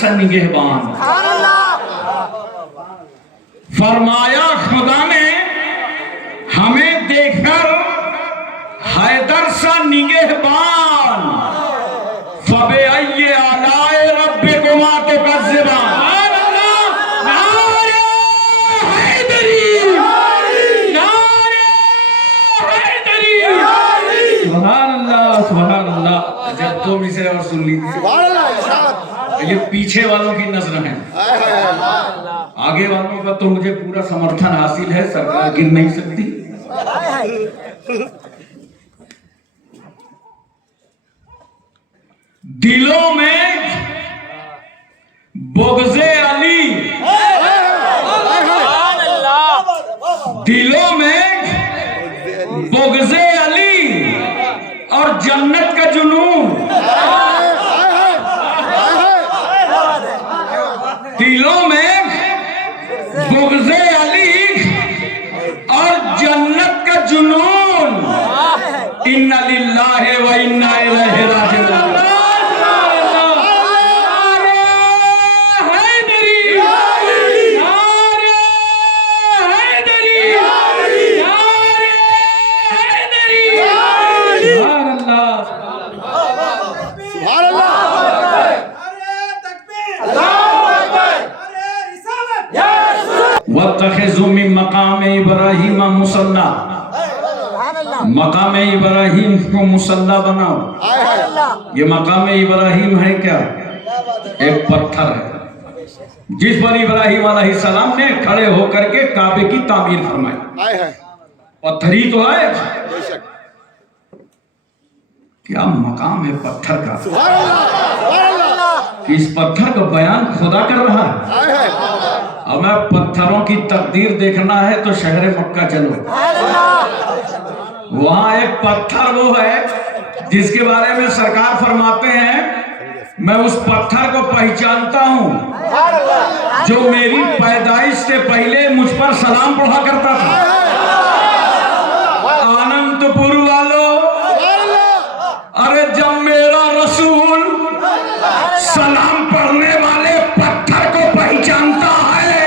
سا نگہبان. فرمایا خدا نے ہمیں دیکھ کر حیدر سا نگہبان فَبِأَيِّ آلَاءِ رَبِّكُمَا تُكَذِّبَانِ. سبحان اللہ سبحان اللہ. جب تو مصرے اور سن لیجیے. یہ پیچھے والوں کی نظر ہے, آگے والوں کا تو مجھے پورا سمرتھن حاصل ہے, سرکار گر نہیں سکتی. دلوں میں بغض علی, دلوں میں بغض علی اور جنت کا جنون, دلوں میں بغض علی اور جنت کا جنون. اِنَّ لِلَّهِ وَإِنَّا إِلَيْهِ رَاجِعُونَ. وَاتَّخِذُوا مِن مَقَامِ إِبْرَاهِيمَ مُصَلًّى. مقام ابراہیم کو مصلی بناؤ. یہ مقام ابراہیم ہے کیا؟ ایک پتھر ہے جس پر ابراہیم علیہ السلام نے کھڑے ہو کر کے کعبے کی تعمیر فرمائی. پتھر ہی تو ہے. کیا مقام ہے پتھر کا, اس پتھر کا بیان خدا کر رہا ہے. ہمیں پتھروں کی تقدیر دیکھنا ہے تو شہر مکہ چلو. وہاں ایک پتھر وہ ہے جس کے بارے میں سرکار فرماتے ہیں میں اس پتھر کو پہچانتا ہوں جو میری پیدائش سے پہلے مجھ پر سلام پڑھا کرتا تھا. آنند پور والو, ارے جب میرا رسول سلام پڑھنے والے پتھر کو پہچانتا ہے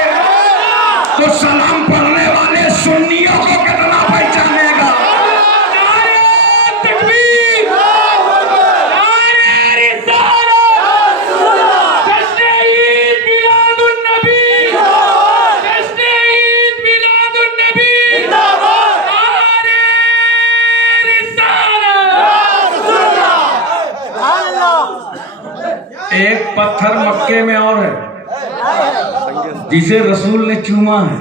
تو سلام پڑھنے والے سنیوں کو کتنا پہچانے گا. ایک پتھر مکے میں اور ہے جسے رسول نے چوما ہے.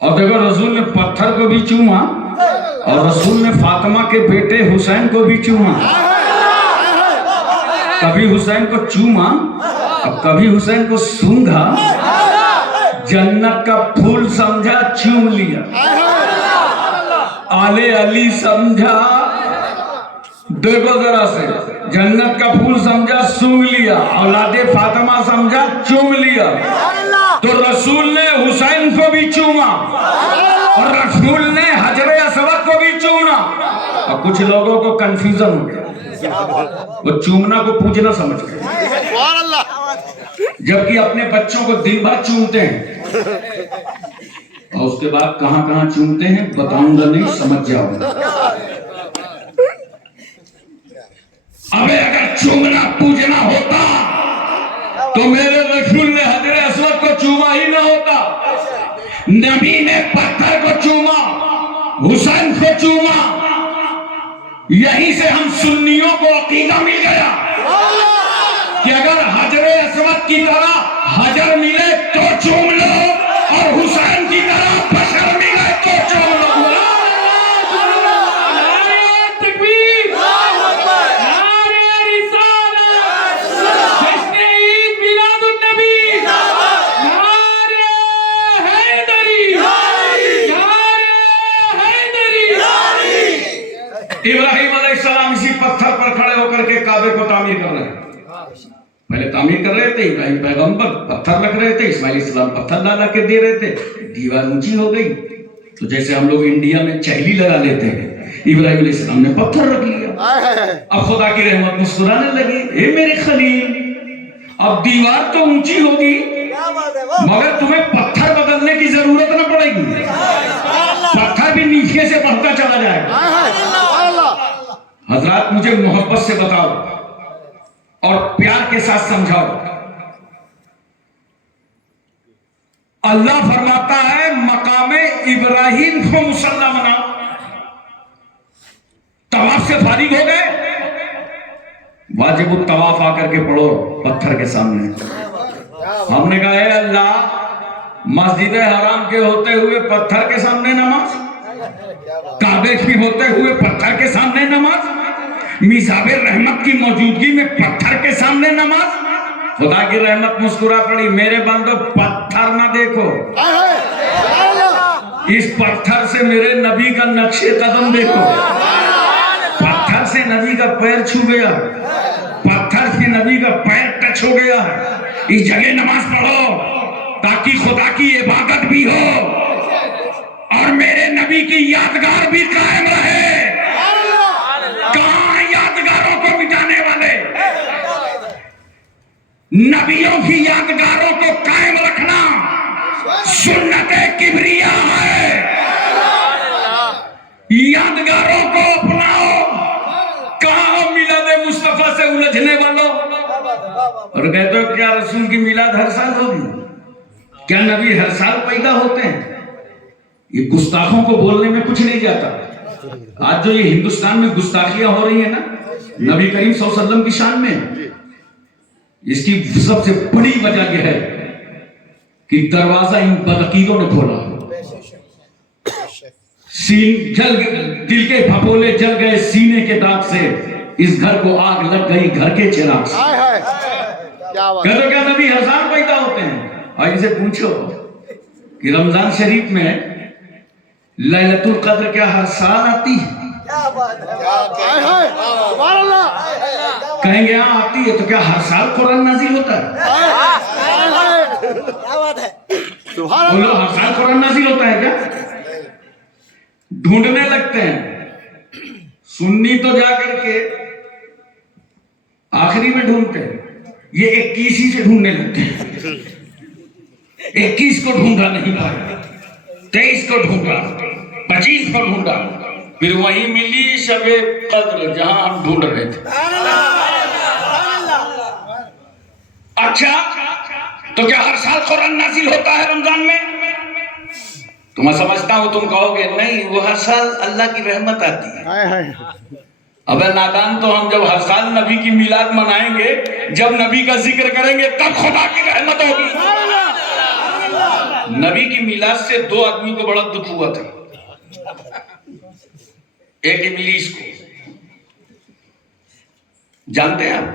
اور دیکھو رسول نے پتھر کو بھی چوما اور رسول نے فاطمہ کے بیٹے حسین کو بھی چوما. کبھی حسین کو چوما اور کبھی حسین کو سونگھا, جنت کا پھول سمجھا چوم لیا, آلے علی سمجھا, دیکھو ذرا سے, جنت کا پھول سمجھا سونگ لیا, اولاد فاطمہ سمجھا چوم لیا. تو رسول نے حسین کو بھی چوما اور رسول نے حجر اسود کو بھی چوما. اور کچھ لوگوں کو کنفیوژن ہو گیا, وہ چومنا کو پوجنا سمجھ گئے, جبکہ اپنے بچوں کو دن بھر چومتے ہیں اور اس کے بعد کہاں کہاں چومتے ہیں بتاؤں گا نہیں, سمجھ جاؤ. ابے اگر چومنا پوجنا ہوتا تو میرے رسول نے حجر اسود کو چوما ہی نہ ہوتا. نبی نے پتھر کو چوما, حسین کو چوما. یہیں سے ہم سنیوں کو عقیدہ مل گیا کہ اگر حجر اسود کی طرح حجر ملے تو چوم لو اور حسین کی طرح بشر ملے تو چوم لو. ابراہیم علیہ السلام اسی پتھر پر کھڑے ہو کر کے کعبے کو تعمیر کر رہے ہیں. پہلے تعمیر کر رہے تھے, ابراہیم پیغمبر پتھر رکھ رہے تھے, اسماعیل السلام پتھر لا کے دے رہے تھے. دیوار اونچی ہو گئی تو جیسے ہم لوگ انڈیا میں چہلی لگا لیتے ہیں, ابراہیم علیہ السلام نے پتھر رکھ لیا. اب خدا کی رحمت مسکرانے لگی, اے میرے خلیل اب دیوار تو اونچی ہوگی مگر تمہیں پتھر بدلنے کی ضرورت نہ پڑے گی, پتھر بھی نیچے سے بڑھتا چلا جائے گا. حضرات مجھے محبت سے بتاؤ اور پیار کے ساتھ سمجھاؤ, اللہ فرماتا ہے مقام ابراہیم کو مصلی بنا, طواف سے فارغ ہو گئے, واجب الطواف آ کر کے پڑھو پتھر کے سامنے. ہم نے کہا اے اللہ مسجد حرام کے ہوتے ہوئے پتھر کے سامنے نماز, کعبے کی ہوتے ہوئے پتھر کے سامنے نماز, میزاب رحمت کی موجودگی میں پتھر کے سامنے نماز. خدا کی رحمت مسکرا پڑی, میرے بندو پتھر نہ دیکھو, اس پتھر سے میرے نبی کا نقش قدم دیکھو. پتھر سے نبی کا پیر چھو گیا, پتھر سے نبی کا پیر ٹچ ہو گیا. اس جگہ نماز پڑھو تاکہ خدا کی عبادت بھی ہو اور میرے نبی کی یادگار بھی قائم رہے. کہاں یادگاروں کو مٹانے والے؟ نبیوں کی یادگاروں کو قائم رکھنا سنت کبریا ہے. یادگاروں کو اپناؤ. کہاں میلاد مصطفیٰ سے الجھنے والوں اور کہتے ہو کیا رسول کی میلاد ہر سال ہوگی, کیا نبی ہر سال پیدا ہوتے ہیں؟ یہ گستاخوں کو بولنے میں کچھ نہیں جاتا. آج جو یہ ہندوستان میں گستاخیاں ہو رہی ہیں نا نبی کریم صلی اللہ علیہ وسلم کی شان میں, اس کی سب سے بڑی وجہ یہ ہے کہ دروازہ ان بدعقیدوں نے کھولا. دل کے پھپولے جل گئے سینے کے داغ سے, اس گھر کو آگ لگ گئی گھر کے چراغ سے. کہتے کیا نبی ہر سال پیدا ہوتے ہیں؟ اور ان سے پوچھو کہ رمضان شریف میں لیلۃ القدر کیا ہر سال آتی ہے؟ کہیں گے ہاں آتی ہے. تو کیا ہر سال قرآن نازل ہوتا ہے؟ بولو ہر سال قرآن نازل ہوتا ہے کیا؟ ڈھونڈنے لگتے ہیں. سنی تو جا کر کے آخری میں ڈھونڈتے ہیں, یہ 21 سے ڈھونڈنے لگتے ہیں. 21 کو ڈھونڈا نہیں پایا, 23 کو ڈھونڈا, 25 کو ڈھونڈا, پھر وہی ملی شب قدر جہاں ہم ڈھونڈ رہے تھے. اچھا تو کیا ہر سال قرآن نازل ہوتا ہے رمضان میں؟ تو میں سمجھتا ہوں تم کہو گے نہیں وہ ہر سال اللہ کی رحمت آتی ہے. ابے نادان, تو ہم جب ہر سال نبی کی میلاد منائیں گے, جب نبی کا ذکر کریں گے تب خدا کی رحمت ہوگی. نبی کی میلاد سے 2 آدمی کو بڑا دکھ ہوا تھا. ایک ابلیس کو, جانتے ہیں آپ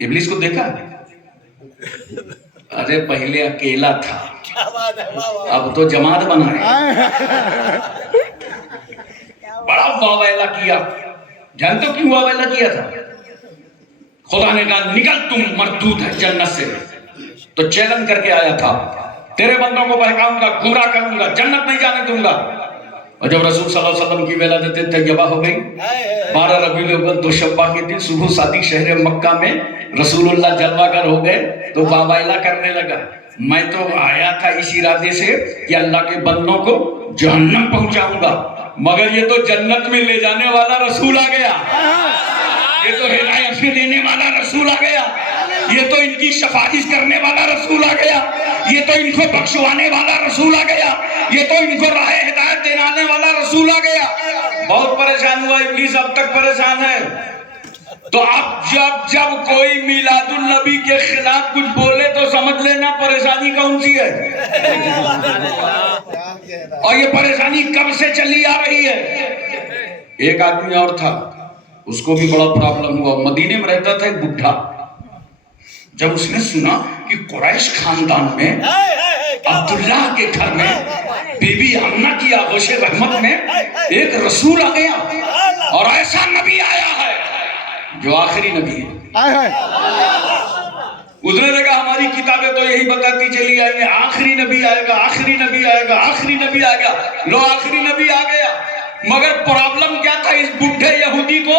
ابلیس کو دیکھا؟ ارے پہلے اکیلا تھا, اب تو جماعت بنا ہے. بڑا واویلا کیا. جانتے ہو کیوں واویلا کیا تھا؟ خدا نے کہا نکل تم مردود ہے جنت سے. تو چیلنج کر کے آیا تھا, تیرے بندوں کو بہکاؤں گا, گمراہ کروں گا, جنت نہیں جانے دوں گا. اور جب رسول صلی اللہ علیہ وسلم کی ولادت طیبہ ہو گئی, 12 ربیع الاول دوشنبہ کے دن صبح صادق شہر مکہ میں رسول اللہ جلوہ گر ہو گئے, تو واویلا کرنے لگا. میں تو آیا تھا اس ارادے سے کہ اللہ کے بندوں کو جہنم پہنچاؤں گا, مگر یہ تو جنت میں لے جانے والا رسول آ گیا, یہ تو ہدایت دینے والا رسول آ گیا, یہ تو ان کی سفارش کرنے والا رسول آ گیا, یہ تو ان کو بخشوانے والا رسول آ گیا, یہ تو ان کو راہ ہدایت دلانے والا رسول آ گیا. بہت پریشان ہوا ابلیس, اب تک پریشان ہے. تو اب جب کوئی میلاد النبی کے خلاف کچھ بولے تو سمجھ لینا پریشانی کون سی ہے, اور یہ پریشانی کب سے چلی آ رہی ہے. ایک آدمی اور تھا, اس کو بھی بڑا پرابلم ہوا. مدینے میں رہتا تھا ایک بڈھا. جب اس نے سنا کہ قریش خاندان میں عبداللہ کے گھر میں بی بی آمنہ کی آغوش رحمت میں ایک رسول آ گیا, اور ایسا نبی آیا ہے جو آخری نبی ہے. اس نے کہا ہماری کتابیں تو یہی بتاتی چلی آئی ہیں, آخری نبی آئے گا, آخری نبی آئے گا, آخری نبی آئے گا. لو آخری نبی آ گیا. مگر پرابلم کیا تھا اس بڈھے یہودی کو؟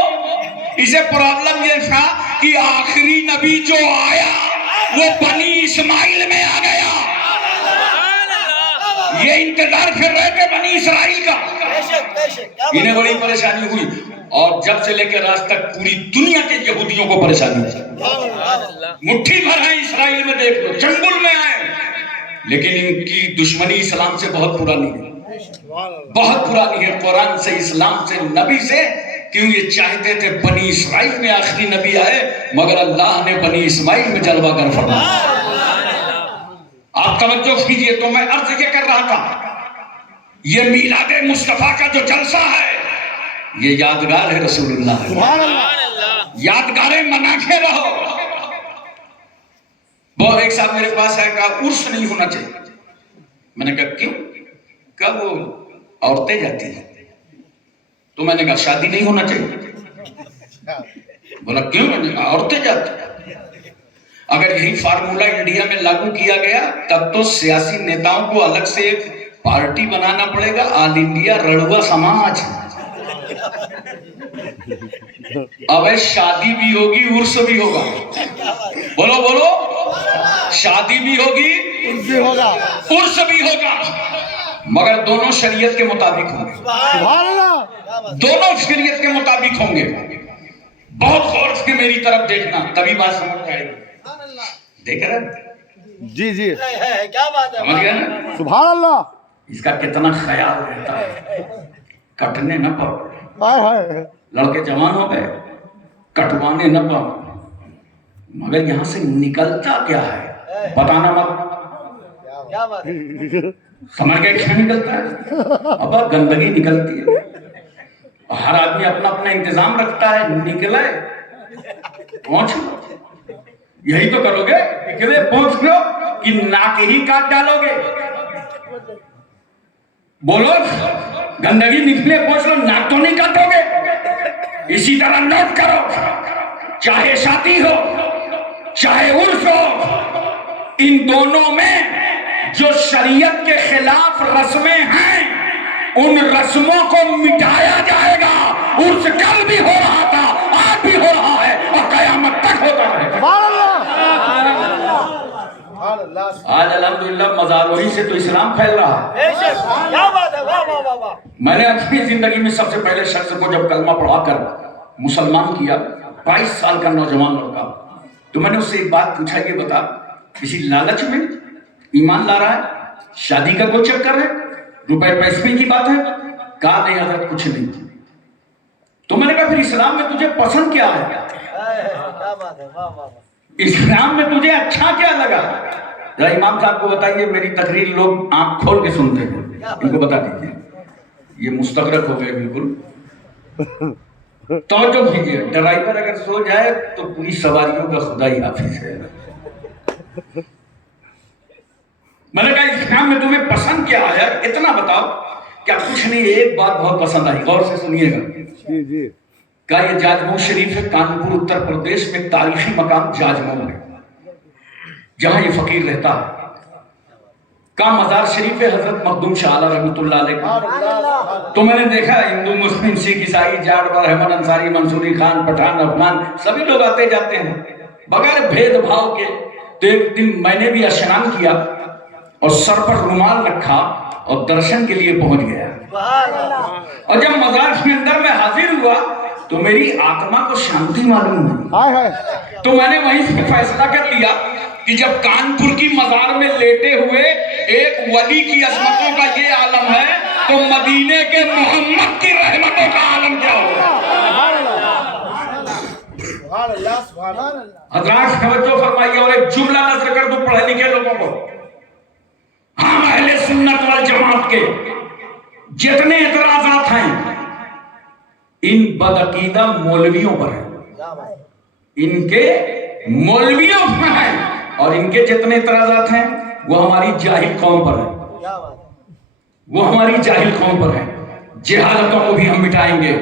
اسے پرابلم یہ تھا کہ آخری نبی جو آیا وہ بنی اسماعیل میں آ گیا. یہ انتظار کر رہے تھے بنی اسرائیل کا. انہیں بڑی پریشانی ہوئی اور جب سے لے کے آج تک پوری دنیا کے یہودیوں کو پریشانی ہوئی. مٹھی بھر ہے اسرائیل میں، دیکھ لو چنگل میں آئے، لیکن ان کی دشمنی اسلام سے بہت پرانی ہے، بہت پرانی ہے. قرآن سے، اسلام سے، نبی سے. کیوں؟ یہ چاہتے تھے بنی اسرائیل میں آخری نبی آئے، مگر اللہ نے بنی اسماعیل میں جلوہ گر فرمایا. آپ توجہ کیجئے. تو میں عرض یہ کر رہا تھا، یہ میلاد مصطفیٰ کا جو جلسہ ہے یہ یادگار ہے رسول اللہ. یادگاریں منا کے رہو. وہ ایک صاحب میرے پاس ہے، کہا عرس نہیں ہونا چاہیے. میں نے کہا کیوں؟ کہا وہ عورتیں جاتی ہیں. تو میں نے کہا شادی نہیں ہونا چاہیے. بولا کیوں؟ میں نے کہا عورتیں جاتی ہیں. اگر یہی فارمولہ انڈیا میں لاگو کیا گیا تب تو سیاسی نیتاؤں کو الگ سے ایک پارٹی بنانا پڑے گا، آل انڈیا رڑوا سماج. اب شادی بھی ہوگی، عرس بھی ہوگا. بولو بولو، شادی بھی ہوگی، عرس بھی ہوگا، مگر دونوں شریعت کے مطابق ہوں گے. دونوں شریعت کے مطابق ہوں گے. بہت غور سے میری طرف دیکھنا، تبھی بات سمجھ آئے گی. دیکھ رہے جی جی، کیا بات ہے، سمجھ گئے نا؟ سبحان اللہ. اس کا کتنا خیال رہتا ہے. کٹنے نہ پاؤ. ہائے ہائے، لڑکے جوان ہو گئے، کٹوانے نہ پاؤ. مگر یہاں سے نکلتا کیا ہے بتانا مت. کیا بات ہے. سمجھ گئے کیا نکلتا ہے؟ اب گندگی نکلتی ہے. ہر آدمی اپنا اپنا انتظام رکھتا ہے. نکلے پہنچ لو، یہی تو کرو گے. نکلے پہنچ لو کہ ناک ہی کاٹ ڈالو گے. بولو، گندگی نکلے پہنچ لو، ناک تو نہیں کاٹو گے. اسی طرح نوٹ کرو، چاہے شادی ہو چاہے عرس ہو، ان دونوں میں جو شریعت کے خلاف رسمیں ہیں ان رسموں کو مٹایا جائے گا. عرس کل بھی ہو رہا تھا، آج بھی ہو رہا ہے اور قیامت تک ہوتا رہے گا. آج الحمدللہ مزاروہی سے تو اسلام پھیل رہا ہے. کیا بات ہے، واہ واہ واہ واہ. میں نے اپنی زندگی میں سب سے پہلے شخص کو جب کلمہ پڑھا کر مسلمان کیا، 22 سال کا نوجوان لڑکا، تو میں نے اس سے ایک بات پوچھا، یہ بتا کسی لالچ میں ایمان لا رہا ہے؟ شادی کا کوئی چکر ہے؟ روپے پیسے کی بات ہے؟ کہا نہیں حضرت کچھ نہیں. تو میں نے کہا پھر اسلام میں تجھے پسند کیا ہے؟ کیا بات ہے، واہ واہ. اسلام میں تجھے اچھا کیا لگا؟ ذرا امام صاحب کو بتائیے. میری تقریر لوگ آنکھ کھول کے سنتے ہیں، ان کو بتا دیجیے. یہ مستغرق ہو گئے بالکل. توجہ کیجیے. ڈرائیور اگر سو جائے تو پوری سواریوں کا خدا ہی حافظ ہے. میں نے کہا اسلام میں تمہیں پسند کیا ہے؟ اتنا بتاؤ. کیا کچھ نہیں، ایک بات بہت پسند آئی، غور سے سنیے گا. جی جی. کہا یہ جاج مئو شریف ہے، کانپور اتر پردیش میں. تاریخی مقام جاج مئو ہے جہاں یہ فقیر رہتا ہے. کا مزار شریف ہے حضرت مخدوم شاہ اعلی رحمۃ اللہ علیہ کا. تو میں نے دیکھا ہندو مسلم سکھ عیسائی جاٹ برہمن انصاری منصوری خان پٹھان افغان سبھی لوگ آتے جاتے ہیں بغیر بھید بھاؤ کے. تو ایک دن میں نے بھی اشنان کیا اور سر پر رومال رکھا اور درشن کے لیے پہنچ گیا. اور جب مزار کے اندر میں حاضر ہوا تو میری آتما کو شانتی معلوم ہوئی. ہائے ہائے، تو میں نے وہیں سے فیصلہ کر لیا کہ جب کانپور کی مزار میں لیٹے ہوئے ایک ولی کی عظمتوں کا یہ عالم ہے تو مدینے کے محمد کی رحمتوں کا عالم کیا ہوگا. حضرات توجہ فرمائیے. اور ایک جملہ نظر کر دوں پڑھے لکھے لوگوں کو. ہم اہل سنت والجماعت کے جتنے اعتراضات ہیں ان بدعقیدہ مولویوں پر ہیں. ان کے مولویوں پر ہیں. اور ان کے جتنے اعتراضات ہیں وہ ہماری جاہل قوم پر ہیں. وہ ہماری جاہل قوم پر ہیں. جہالتوں کو بھی ہم مٹائیں گے،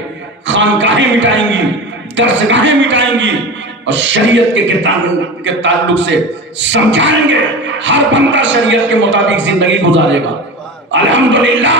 خانقاہیں مٹائیں گی، درسگاہیں مٹائیں گی اور شریعت کے تعلق سے سمجھائیں گے. ہر بندہ شریعت کے مطابق زندگی گزارے گا. الحمدللہ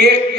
1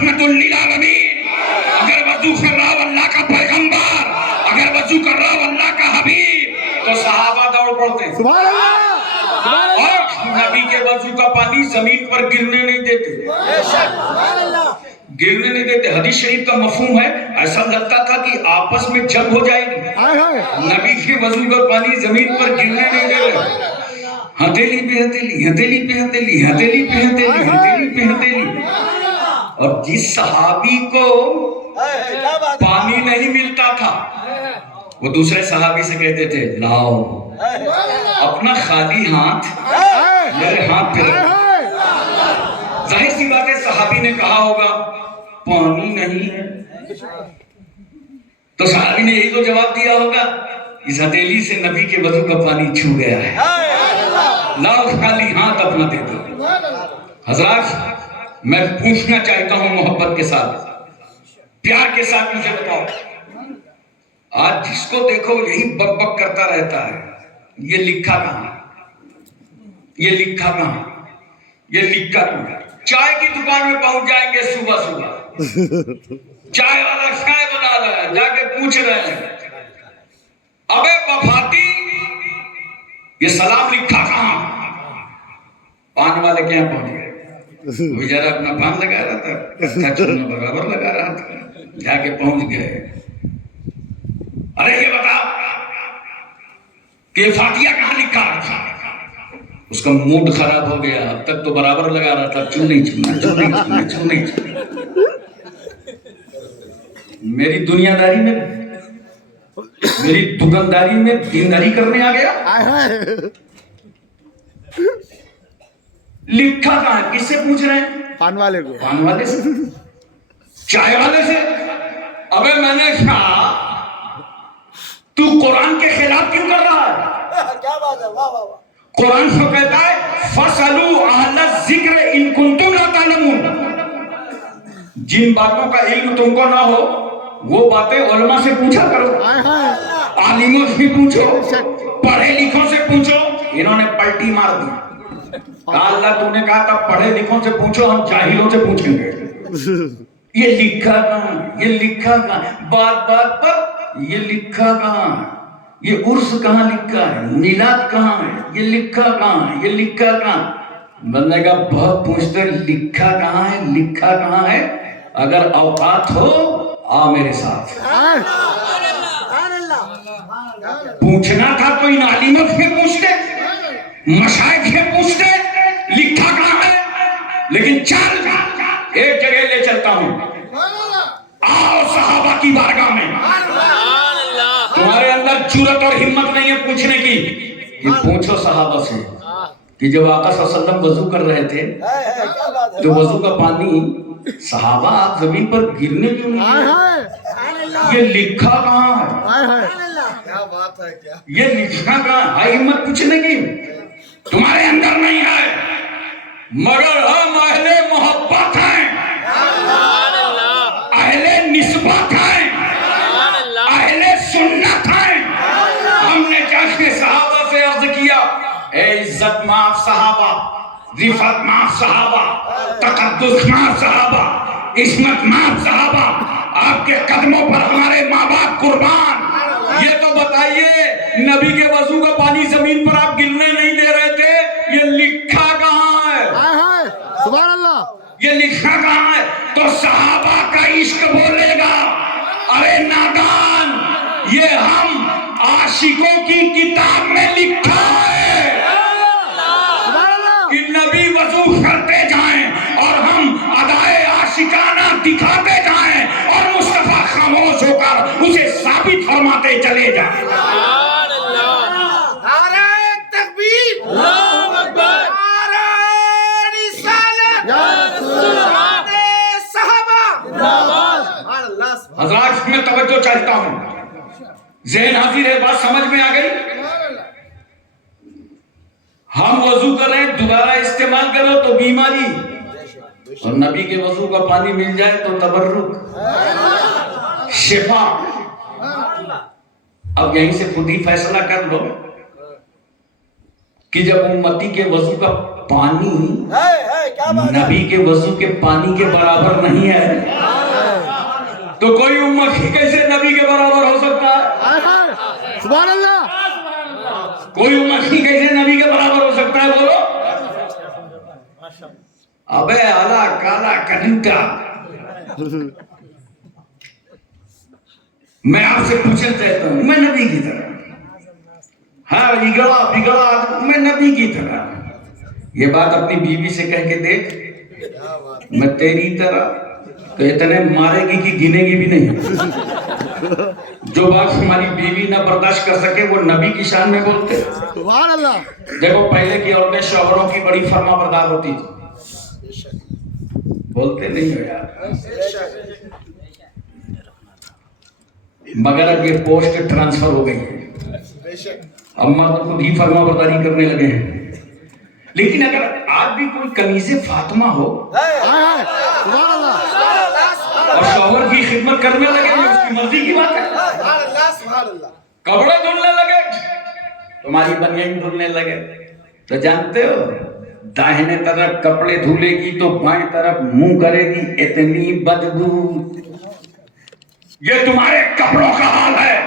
رحمت للعالمین، اگر وضو کر رہا ہو اللہ کا پیغمبر، اگر وضو کر رہا ہو اللہ کا حبیب، تو صحابہ دوڑ پڑتے ہیں سبحان اللہ سبحان اللہ اور نبی کے وضو کا پانی زمین پر گرنے نہیں دیتے، گرنے نہیں دیتے۔ حدیث شریف کا مفہوم ہے، ایسا لگتا تھا کہ آپس میں جنگ ہو جائے گی، ہائے ہائے نبی کے وضو کا پانی زمین پر گرنے نہیں دے رہے، ہتھیلی پہ ہتھیلی، ہتھیلی پہ ہتھیلی، ہتھیلی پہ ہتھیلی، ہتھیلی پہ ہتھیلی۔ اور جس صحابی کو کیا بات ہے؟ پانی نہیں ملتا تھا وہ دوسرے صحابی سے کہتے تھے لاؤ اپنا خالی ہاتھ میرے ہاتھ پہ رکھو۔ ظاہر سی بات ہے صحابی نے کہا ہوگا پانی نہیں ہے، تو صحابی نے یہی تو جواب دیا ہوگا اس ہتھیلی سے نبی کے وضو کا پانی چھو گیا ہے، لاؤ خالی ہاتھ اپنا دے دو۔ حضرات میں پوچھنا چاہتا ہوں محبت کے ساتھ، پیار کے ساتھ مجھے بتاؤ، آج جس کو دیکھو یہی بک بک کرتا رہتا ہے، یہ لکھا کہاں؟ یہ لکھا کہاں؟ یہ لکھا کہاں؟ چائے کی دکان میں پہنچ جائیں گے صبح صبح، چائے والا چائے بنا رہا ہے، جا کے پوچھ رہے ہیں ابے وفاتی یہ سلام لکھا کہاں؟ پان والے کیا پہنچ گئے، وہ بیچارہ اپنا پان لگا رہا تھا، کچا چونا برابر لگا رہا تھا، جا کے پہنچ گئے، ارے یہ بتا کہ فاتحہ کہاں لکھا رکھا؟ اس کا موڈ خراب ہو گیا، اب تک تو برابر لگا رہا تھا، چوں نہیں چھونا، چوں نہیں چھونا، چوں نہیں چھونا۔ میری دنیا داری میں، میری دکانداری میں دینداری کرنے آ گیا، ہائے ہائے لکھا کہاں ہے؟ کس سے پوچھ رہے ہیں؟ پان والے کو پان والے سے، چائے والے سے۔ ابے میں نے کہا تو قرآن کے خلاف کیوں کر رہا ہے؟ کیا بات ہے؟ واہ واہ واہ! قرآن کو کہتا ہے فَاسْأَلُوا أَهْلَ الذِّكْرِ إِن كُنتُمْ لَا تَعْلَمُونَ، جن باتوں کا علم تم کو نہ ہو وہ باتیں علماء سے پوچھا کرو، ہائے ہائے عالموں سے پوچھو، پڑھے لکھوں سے پوچھو۔ انہوں نے پلٹی مار دی، کہا اللہ تم نے کہا تھا پڑھے لکھوں سے پوچھو، ہم جاہلوں سے پوچھیں گے۔ یہ لکھا کہاں؟ یہ لکھا کہاں؟ بات بات پر یہ لکھا کہاں؟ یہ عرس کہاں لکھا ہے؟ میلاد کہاں ہے؟ یہ لکھا کہاں ہے؟ یہ لکھا کہاں؟ بندے کا بہت پوچھتے لکھا کہاں ہے؟ لکھا کہاں ہے؟ اگر اوقات ہو آ میرے ساتھ، پوچھنا تھا تو ان عالموں سے پوچھتے، مشائخ سے پوچھتے لکھا کہاں ہے، لیکن چل ایک جگہ لے چلتا ہوں، آؤ صحابہ کی بارگاہ میں۔ تمہارے اندر جرأت اور ہمت نہیں ہے پوچھنے کی، یہ پوچھو صحابہ سے کہ جب آقا صلی اللہ علیہ وسلم وضو کر رہے تھے کیا بات ہے؟ تو وضو کا پانی صحابہ آپ زمین پر گرنے کیوں نہیں ہائے دے؟ ہائے یہ لکھا کہاں ہے؟ ہائے ہائے کیا بات ہے؟ کیا یہ لکھا کہاں؟ ہائی ہمت پوچھنے کی تمہارے اندر نہیں ہے، مگر ہم اہل محبت ہیں، اہل نسبت ہیں، اہل سنت ہیں۔ ہم نے جشن صحابہ سے عرض کیا اے عزت مآب صحابہ، رفعت مآب صحابہ، تقدس مآب صحابہ، عصمت مآب صحابہ، آپ کے قدموں پر ہمارے ماں باپ قربان۔ یہ تو بتائیے نبی کے وضو کا پانی زمین پر آپ گرنے نہیں دے رہے تھے، یہ لکھا کہاں ہے؟ ہائے ہائے سبحان اللہ یہ لکھا کہاں ہے؟ تو صحابہ کا عشق بولے گا ارے نادان، یہ ہم عاشقوں کی کتاب میں لکھا ہے سبحان اللہ کہ نبی وضو کرتے جائیں اور ہم ادائے عاشقانہ دکھاتے جائیں اور مصطفیٰ خاموش ہو کر اسے ثابت فرماتے چلے جائیں۔ نعرہ تکبیر! نعرہ رسالت! نعرہ صحابہ! سبحان اللہ! حضرات میں توجہ چاہتا ہوں، ذہن حاضر ہے، بات سمجھ میں آ گئی؟ ہم وضو کر رہے ہیں دوبارہ استعمال کرو تو بیماری، اور نبی کے وضو کا پانی مل جائے تو تبرک، شفا۔ اب یہیں سے خود ہی فیصلہ کر لو کہ جب امتی کے وضو کا پانی کیا بات ہے نبی کے وضو کے پانی کے برابر نہیں ہے تو کوئی امتی کیسے نبی کے برابر ہو سکتا ہے؟ سبحان اللہ کوئی امتی کیسے نبی کے برابر ہو سکتا ہے؟ بولو ابے آلہ کالا کنوٹا، میں آپ سے پوچھنا چاہتا ہوں، میں نبی کی طرح، ہاں بگڑا میں نبی کی طرح، یہ بات اپنی بیوی سے کہہ کے دیکھ، میں تیری طرح، تو اتنے مارے گی کہ گنے گی بھی نہیں۔ جو بات ہماری بیوی نہ برداشت کر سکے وہ نبی کی شان میں بولتے۔ سبحان اللہ دیکھو پہلے کی عورتیں شوہروں کی بڑی فرما بردار ہوتی تھی، بولتے نہیں ہو یار، مگر اب یہ پوسٹ ٹرانسفر ہو گئی ہے، اب مرد خود ہی فرما برداری کرنے لگے ہیں۔ لیکن اگر آج بھی کوئی قمیض فاطمہ ہو سبحان اللہ اور شوہر کی خدمت کرنے لگے، یہ اس کی مرضی کی بات ہے۔ کپڑے دھلنے لگے، تمہاری بنیان دھلنے لگے، تو جانتے ہو داہنے طرف کپڑے دھولے گی تو بائیں طرف منہ کرے گی، اتنی بدبو۔ یہ تمہارے کپڑوں کا حال ہے،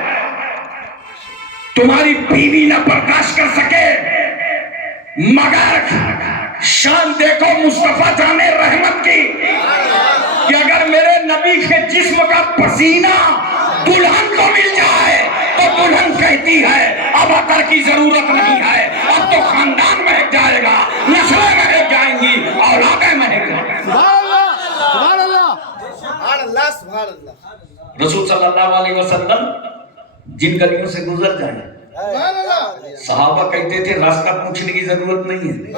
تمہاری بیوی نہ برداشت کر سکے، مگر شان دیکھو مصطفیٰ جان رحمت کی کہ اگر میرے نبی کے جسم کا پسینہ دلہن کو مل جائے تو دلہن کہتی ہے اب عطر کی ضرورت نہیں ہے، اب تو خاندان مہک جائے گا، نسلیں مہک جائیں گی، اولادیں مہک جائیں گی۔ سبحان اللہ رسول صلی اللہ علیہ وسلم جن گلیوں سے گزر جائیں صحابہ کہتے تھے راستہ پوچھنے کی ضرورت نہیں ہے،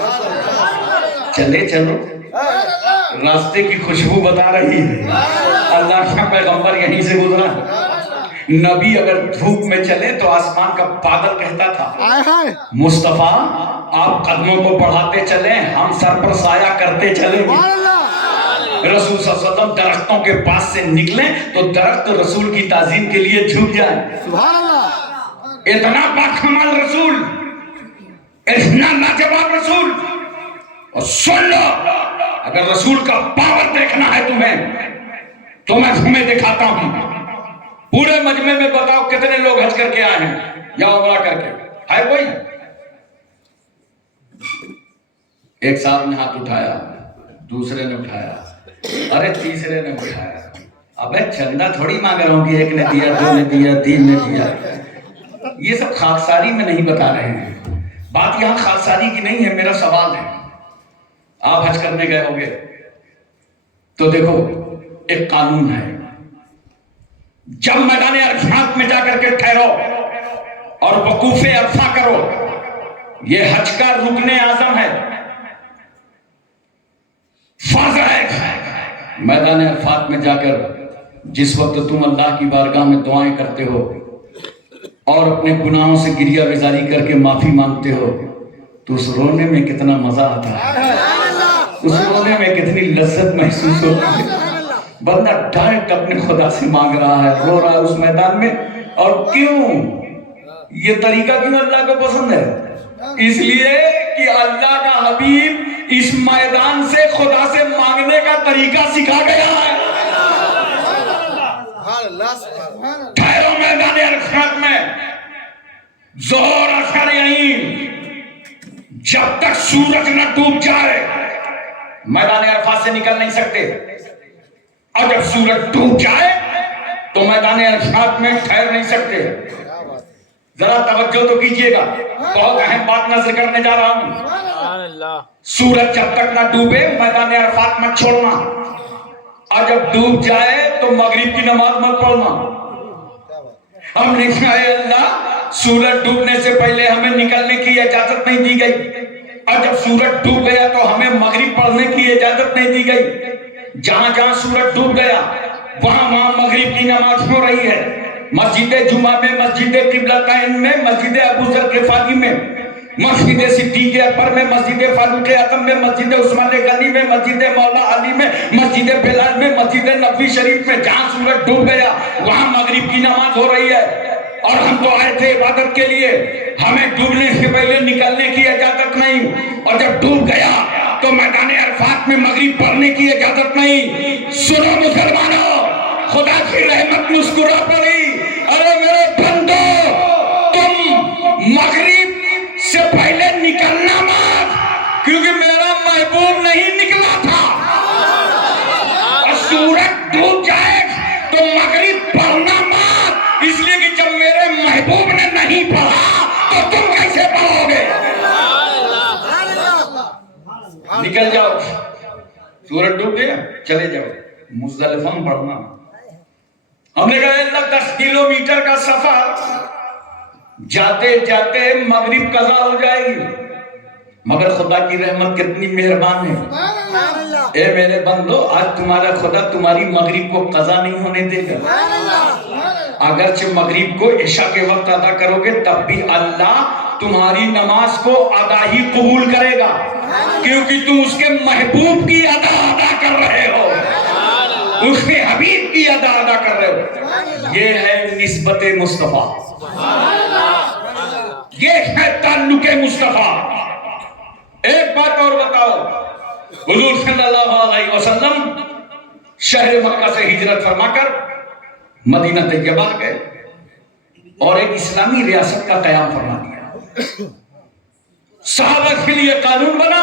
چلے چلو، راستے کی خوشبو بتا رہی ہے اللہ کا پیغمبر یہیں سے گزرا ہے۔ نبی اگر دھوپ میں چلے تو آسمان کا بادل کہتا تھا مصطفیٰ آپ قدموں کو بڑھاتے چلیں، ہم سر پر سایہ کرتے چلیں۔ رسول صلی اللہ علیہ وسلم درختوں کے پاس سے نکلیں تو درخت رسول کی تعظیم کے لیے جھک جائیں۔ سبحان اللہ اتنا باکمال رسول، اتنا لاجواب رسول۔ اور سن لو، اگر رسول کا پاور دیکھنا ہے تمہیں تو میں تمہیں دکھاتا ہوں۔ پورے مجمع میں بتاؤ کتنے لوگ حج کر کے آئے ہیں یا عمرہ کر کے، ہے کوئی؟ ایک صاحب نے ہاتھ اٹھایا، دوسرے نے اٹھایا، ارے تیسرے نے اٹھایا۔ ابے چندہ تھوڑی مانگ رہا ہوں کہ ایک نے دیا، دو نے دیا، تین نے دیا۔ یہ سب خاکساری میں نہیں بتا رہے ہیں، بات یہاں خاکساری کی نہیں ہے۔ میرا سوال ہے، آپ حج کرنے گئے ہوگے تو دیکھو ایک قانون ہے، جب میدان عرفات میں جا کر کے ٹھہرو اور وقوف عرفہ کرو، یہ حج کا رکن اعظم ہے، فرض ہے۔ میدان عرفات میں جا کر جس وقت تم اللہ کی بارگاہ میں دعائیں کرتے ہو اور اپنے گناہوں سے گریہ بیزاری کر کے معافی مانگتے ہو تو اس رونے میں کتنا مزہ آتا ہے، اس رونے میں کتنی لذت محسوس ہوتی ہے۔ بندہ ڈائریکٹ اپنے خدا سے مانگ رہا ہے، رو رہا ہے اس میدان میں۔ اور کیوں یہ طریقہ کیوں اللہ کو پسند ہے؟ اس لیے کہ اللہ کا حبیب اس میدان سے خدا سے مانگنے کا طریقہ سکھا گیا ہے۔ ٹھہرو میدان عرفات میں، ظہر اثر یہیں، جب تک سورج نہ ڈوب جائے میدان عرفات سے نکل نہیں سکتے، اور جب سورج ڈوب جائے تو میدان عرفات میں ٹھہر نہیں سکتے۔ ذرا توجہ تو کیجئے گا، بہت اہم بات نظر کرنے جا رہا ہوں۔ سورج جب تک نہ ڈوبے میدان عرفات مت چھوڑنا، اور جب ڈوب جائے تو مغرب کی نماز مت پڑھنا۔ ہم نے کہا اے اللہ، سورج ڈوبنے سے پہلے ہمیں نکلنے کی اجازت نہیں دی گئی، اور جب سورج ڈوب گیا تو ہمیں مغرب پڑھنے کی اجازت نہیں دی گئی۔ جہاں جہاں سورج ڈوب گیا وہاں وہاں مغرب کی نماز ہو رہی ہے، مسجد جمعہ میں، مسجد قبلتین میں، مسجد ابو ذر غفاری میں، مسجد صدیق اکبر میں، مسجد فاروق اعظم میں، مسجد عثمان غنی میں، مسجد مولا علی میں، مسجد بلال میں، مسجد نبوی شریف میں۔ جہاں سورج ڈوب گیا وہاں مغرب کی نماز ہو رہی ہے، اور ہم تو آئے تھے عبادت کے لیے۔ ہمیں ڈوبنے سے پہلے نکلنے کی اجازت نہیں، اور جب ڈوب گیا تو میدان عرفات میں مغرب پڑھنے کی اجازت نہیں۔ سنو مسلمانوں، خدا کی رحمت مسکرا پڑی، ارے میرے بندو، تم مغرب سے پہلے نکلنا مت، کیونکہ میرا محبوب نہیں نکلا تھا، اور سورج ڈوب جائے تو مغرب پڑھنا مت، اس لیے کہ جب میرے محبوب نے نہیں پڑھا تو تم کیسے پڑھو گے؟ نکل جاؤ، سورج ڈوب گیا چلے جاؤ، مزدلفہ میں پڑھنا۔ ہم نے کہا اللہ 10 کلومیٹر کا سفر، جاتے جاتے مغرب قضا ہو جائے گی، مگر خدا کی رحمت کتنی مہربان ہے۔ اے میرے بندو، آج تمہارا خدا تمہاری مغرب کو قضا نہیں ہونے دے گا۔ اگرچہ مغرب کو عشاء کے وقت ادا کرو گے تب بھی اللہ تمہاری نماز کو ادا ہی قبول کرے گا، کیونکہ تم اس کے محبوب کی ادا کر رہے ہو، اس کے حبیب کی ادا کر رہے ہو۔ یہ ہے نسبت مصطفیٰ، یہ ہے تعلق مصطفیٰ۔ ایک بات اور بتاؤ، حضور صلی اللہ علیہ وسلم شہر مکہ سے ہجرت فرما کر مدینہ طیبہ گئے اور ایک اسلامی ریاست کا قیام فرما دیا۔ صحابہ کے لیے قانون بنا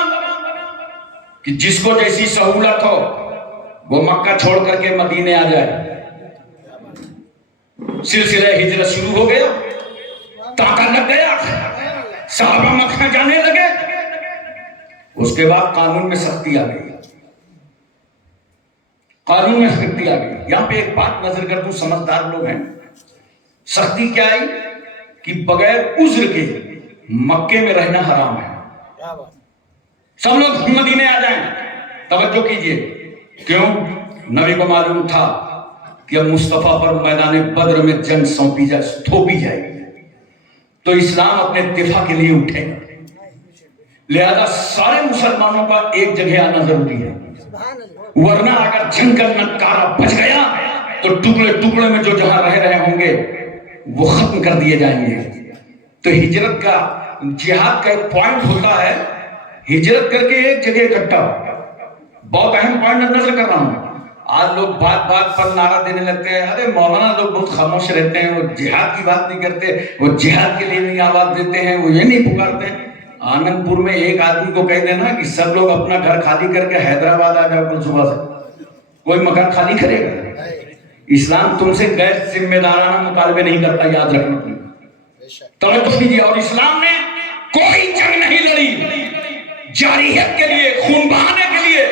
کہ جس کو جیسی سہولت ہو وہ مکہ چھوڑ کر کے مدینے آ جائے۔ سلسلہ ہجرت شروع ہو گیا، تاکہ لگ گیا، صحابہ مکہ جانے لگے۔ اس کے بعد قانون میں سختی آ گئی، قانون میں سختی آ گئی۔ یہاں پہ ایک بات نظر کر دوں، سمجھدار لوگ ہیں، سختی کیا آئی کہ بغیر عذر کے مکے میں رہنا حرام ہے۔ سب لوگ مدینے آ جائیں، توجہ کیجئے، کیوں؟ نبی کو معلوم تھا کہ اب مصطفیٰ پر میدان بدر میں جنگ سونپی جائے، تھوپی جائے گی، تو اسلام اپنے دفاع کے لیے اٹھے گا، لہذا سارے مسلمانوں کا ایک جگہ آنا ضروری ہے، ورنہ اگر جنگ کا نکارہ بچ گیا تو ٹکڑے ٹکڑے میں جو جہاں رہ رہے ہوں گے وہ ختم کر دیے جائیں گے۔ تو ہجرت کا، جہاد کا ایک پوائنٹ ہوتا ہے، ہجرت کر کے ایک جگہ اکٹھا ہو۔ بہت اہم پوائنٹ نظر کر رہا ہوں۔ آج لوگ بات بات پر نعرہ دینے لگتے ہیں، ارے مولانا لوگ بہت خاموش رہتے ہیں، وہ جہاد کی بات نہیں کرتے، وہ جہاد کے لیے نہیں آواز دیتے ہیں، وہ یہ نہیں پکارتے ہیں۔ آنند پور میں ایک آدمی کو کہہ دینا کہ سب لوگ اپنا گھر خالی کر کے حیدرآباد آ جاؤ کل صبح سے، کوئی مکان خالی کرے گا؟ اسلام تم سے غیر ذمہ دارانہ مطالبے نہیں کرتا، یاد رکھنا چاہیے۔ توجہ کیجیے، اور اسلام نے کوئی جنگ نہیں لڑی جارحیت کے لیے، خون بہانے کے لیے۔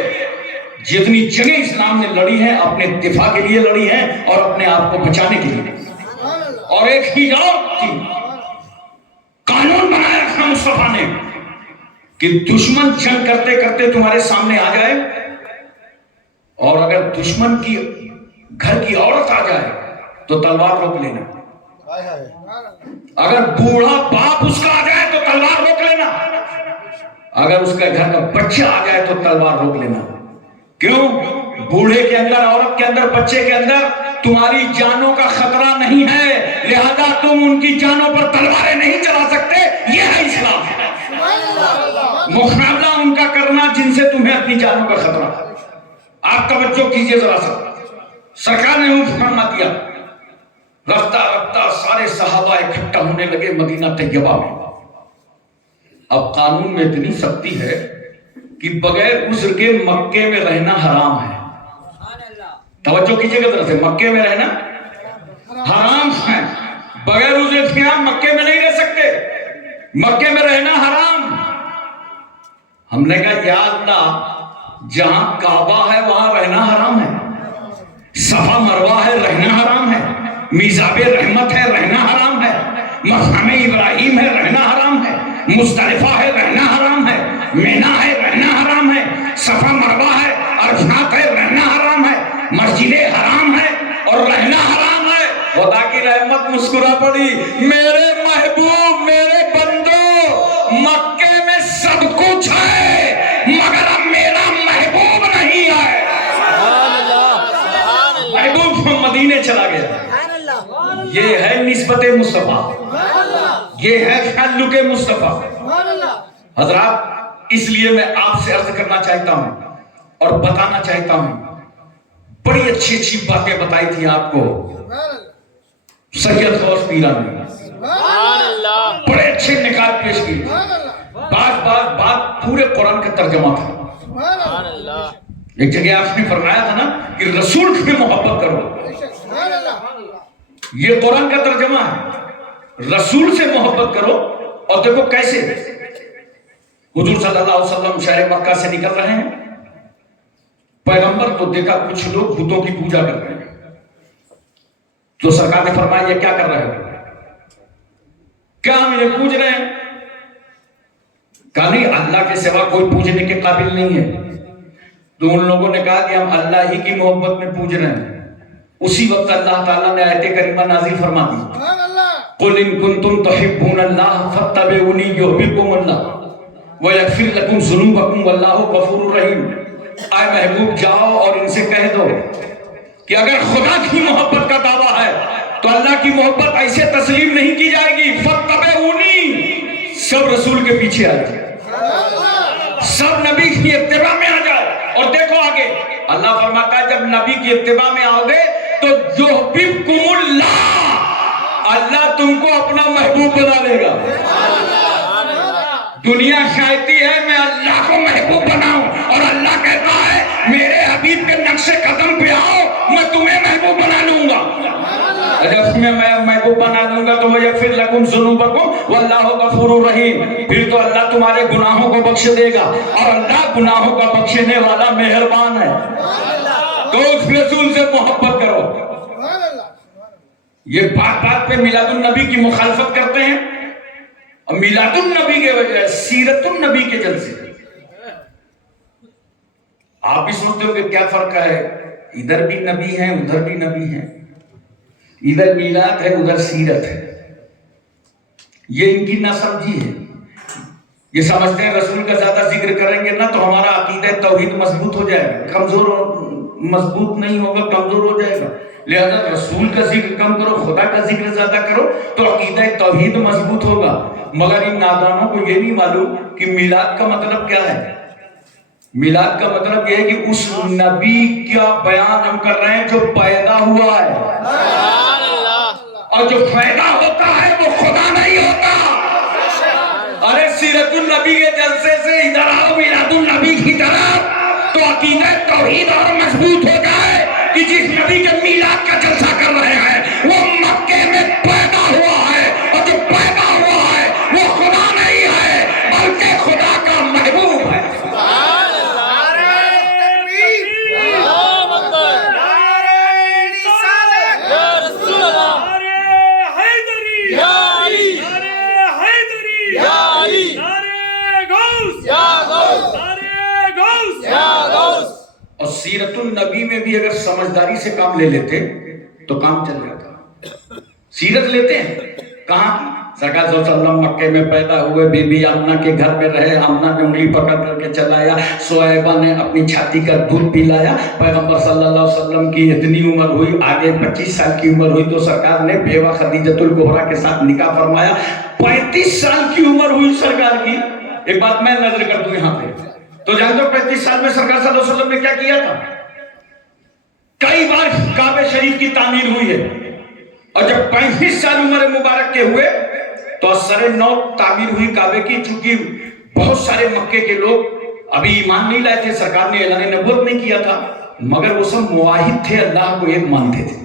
جتنی جنگیں اسلام نے لڑی ہیں اپنے دفاع کے لیے لڑی ہیں اور اپنے آپ کو بچانے کے لیے۔ اور ایک ہی قانون بنایا رکھا مصطفیٰ نے کہ دشمن جنگ کرتے کرتے تمہارے سامنے آ جائے، اور اگر دشمن کی گھر کی عورت آ جائے تو تلوار روک لینا، اگر بوڑھا باپ اس کا آ جائے تو تلوار روک لینا، اگر اس کے گھر کا بچہ آ جائے تو تلوار روک لینا۔ کیوں؟ بوڑھے کے اندر، عورت کے اندر، بچے کے اندر تمہاری جانوں کا خطرہ نہیں ہے، لہذا تم ان کی جانوں پر تلواریں نہیں چلا سکتے۔ یہ ہے اسلام، مقابلہ ان کا کرنا جن سے تمہیں اپنی جانوں کا خطرہ ہے۔ آپ توجہ کیجئے ذرا سا، سرکار نے حکم فرما دیا، رفتہ رفتہ سارے صحابہ اکٹھا ہونے لگے مدینہ طیبہ میں۔ اب قانون میں اتنی سختی ہے کہ بغیر عذر کے مکے میں رہنا حرام ہے۔ توجہ کیجئے گا ذرا سے، مکے میں رہنا حرام ہے، بغیر عذر کے آپ مکے میں نہیں رہ سکتے، مکے میں رہنا حرام۔ ہم نے کہا یا اللہ، جہاں کعبہ ہے وہاں رہنا حرام ہے، صفا مروہ ہے رہنا حرام ہے، میزاب رحمت ہے رہنا حرام ہے، مقام ابراہیم ہے رہنا حرام ہے، مزدلفہ ہے رہنا حرام ہے، مینا ہے رہنا حرام ہے، صفا مروہ ہے، عرفات ہے رہنا حرام ہے، مسجد حرام ہے اور رہنا حرام ہے۔ خدا کی رحمت مسکرا پڑی، میرے محبوب، میرے بندو، مکے میں سب کچھ ہے مگر اب میرا محبوب نہیں ہے۔ محبوب مدینے چلا گیا۔ یہ ہے نسبت مصطفیٰ۔ یہ ہے تعلق مصطفیٰ. سبحان اللہ. حضرات اس لیے میں آپ سے عرض کرنا چاہتا ہوں اور بتانا چاہتا ہوں، بڑی اچھی اچھی باتیں بتائی تھی آپ کو سبحان اللہ. سید غوث میرا نے، سبحان اللہ. بڑے اچھے نکات پیش کی. سبحان اللہ. بات پورے قرآن کا ترجمہ تھا. سبحان اللہ. ایک جگہ آپ نے فرمایا تھا نا کہ رسول سے محبت کرو، سبحان اللہ. یہ قرآن کا ترجمہ ہے. رسول سے محبت کرو. اور دیکھو کیسے حضور صلی اللہ علیہ وسلم شہر مکہ سے نکل رہے ہیں. پیغمبر کو دیکھا کچھ لوگ بتوں کی پوجا کر رہے ہیں، تو سرکار نے فرمایا یہ کیا کر رہے ہو؟ کیا ہم انہیں پوج رہے ہیں؟ کہا نہیں، اللہ کے سوا کوئی پوجنے کے قابل نہیں ہے. تو ان لوگوں نے کہا کہ ہم اللہ ہی کی محبت میں پوج رہے ہیں. اسی وقت اللہ تعالیٰ نے آیت کریمہ نازل فرما دی، سبحان اللہ. قُلْ إِن كُنتُمْ تُحِبُّونَ اللَّهَ فَاتَّبِعُونِي يُحْبِبْكُمُ اللَّهُ وَيَغْفِرْ لَكُمْ ذُنُوبَكُمْ وَاللَّهُ غَفُورٌ رَحِيمٌ. اے محبوب جاؤ اور ان سے کہہ دو کہ اگر خدا کی محبت کا دعویٰ ہے تو اللہ کی محبت ایسے تسلیم نہیں کی جائے گی. فَاتَّبِعُونِي، سب رسول کے پیچھے آ جائے، سب نبی کی اتباع میں آ جائے. اور دیکھو آگے اللہ فرماتا ہے جب نبی کی اتباع میں آؤ گے تو یحببکم اللہ، اللہ تم کو اپنا محبوب بنا لے گا. دنیا چاہتی ہے میں اللہ کو محبوب بناؤں، اور اللہ کہتا ہے میرے حبیب کے نقش قدم پہ آؤ میں تمہیں محبوب بنا لوں گا. جب میں محبوب بنا دوں گا تو وَيَغْفِرْ لَكُمْ ذُنُوبَكُمْ وَاللَّهُ غَفُورٌ رَحِيمٌ. پھر تو اللہ تمہارے گناہوں کو بخش دے گا، اور اللہ گناہوں کا بخشنے والا مہربان ہے. تو اس رسول سے محبت کرو. سبحان اللہ. یہ بات پہ میلاد النبی کی مخالفت کرتے ہیں، اور میلاد النبی کے وجہ سیرت النبی کے جلسے. آپ بھی سمجھتے ہو کہ کیا فرق ہے، ادھر بھی نبی ہیں ادھر بھی نبی ہیں، ادھر میلاد ہے ادھر سیرت ہے. یہ ان کی نہ سمجھی ہے. یہ سمجھتے ہیں رسول کا زیادہ ذکر کریں گے نا تو ہمارا عقیدہ توحید مضبوط ہو جائے گا. مضبوط نہیں ہوگا، کمزور ہو جائے گا. لہذا رسول کا ذکر کم کرو، خدا کا ذکر زیادہ کرو تو عقیدہ توحید مضبوط ہوگا. مگر ان نادانوں کو یہ نہیں معلوم کہ میلاد کا مطلب کیا ہے. میلاد کا مطلب یہ ہے کہ اس نبی کا بیان ہم کر رہے ہیں جو پیدا ہوا ہے، اور جو پیدا ہوتا ہے وہ خدا نہیں ہوتا. ارے سیرت النبی کے جلسے سے ادھر آؤ میلاد النبی کی طرف تو عقیدہ توحید اور مضبوط ہو جائے کہ جس نبی کے میلاد کا جلسہ کر رہے ہیں وہ مکے میں پیدا ہوا ہے، اور جو پیدا ہوا ہے وہ خدا نہیں ہے بلکہ خدا کا محبوب ہے. اور سیرت النبی میں بھی اگر سمجھداری سے کام لے لیتے تو کام چل جاتا. سیرت لیتے ہیں کہاں کی؟ سرکار صلی اللہ علیہ وسلم مکے میں پیدا ہوئے، بی بی آمنہ کے گھر میں رہے، آمنہ نے انگلی پکڑ کر کے چلایا، سویبہ نے اپنی چھاتی کا دودھ پلایا. پیغمبر صلی اللہ علیہ وسلم کی اتنی عمر ہوئی، آگے 25 سال کی عمر ہوئی تو سرکار نے بیوہ خدیجۃ الکبریٰ کے ساتھ نکاح فرمایا. 35 سال کی عمر ہوئی سرکار کی. ایک بات میں نظر کر دوں یہاں پہ، تو جانتے ہو 35 سال میں سرکار صلی اللہ علیہ وسلم نے کیا کیا تھا؟ کئی بار کعبہ شریف کی تعمیر ہوئی ہے، اور جب 35 سال عمر مبارک کے ہوئے تو اثر نو تعمیر ہوئی کعبے کی. چونکہ بہت سارے مکے کے لوگ ابھی ایمان نہیں لائے تھے، سرکار نے اعلان نبوت نہیں کیا تھا، مگر وہ سب موحد تھے، اللہ کو ایک مانتے تھے.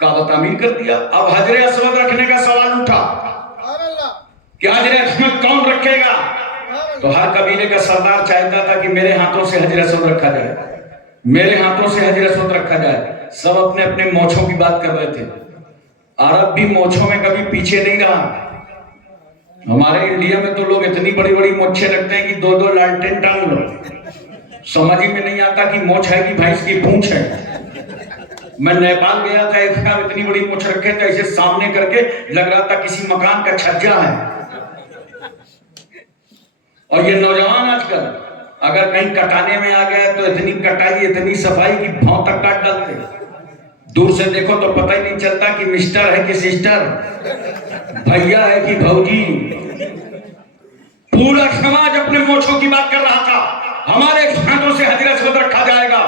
کعبہ تعمیر کر دیا. اب حجر اسود رکھنے کا سوال اٹھا کہ حجر اسود کون رکھے گا؟ تو ہر قبیلے کا سردار چاہتا تھا کہ میرے ہاتھوں سے حجر اسود رکھا جائے، میرے ہاتھوں سے حجر اسود رکھا جائے. سب اپنے اپنے موچھوں کی بات کر رہے تھے. عرب بھی موچھوں میں کبھی پیچھے نہیں رہا. ہمارے انڈیا میں تو لوگ اتنی بڑی بڑی موچھیں رکھتے ہیں کہ 2 لالٹین ٹانگ لو. سمجھ ہی میں نہیں آتا کہ موچھ ہے کہ بھینس کی پونچھ ہے. میں نیپال گیا تھا، ایک صاحب اتنی بڑی مونچھ رکھے تھے، اسے سامنے کر کے لگ رہا تھا کسی مکان کا چھجا ہے. اور یہ نوجوان آج کل اگر کہیں کٹانے میں آ گیا تو اتنی کٹائی اتنی صفائی کی بھاؤں تک کاٹ ڈالتے. دور سے دیکھو تو پتہ ہی نہیں چلتا کہ مسٹر ہے کہ سسٹر، بھیا ہے کہ بھوجی۔ پورا سماج اپنے موچھوں کی بات کر رہا تھا، ہمارے ہاتھوں سے حجر اسود رکھا جائے گا۔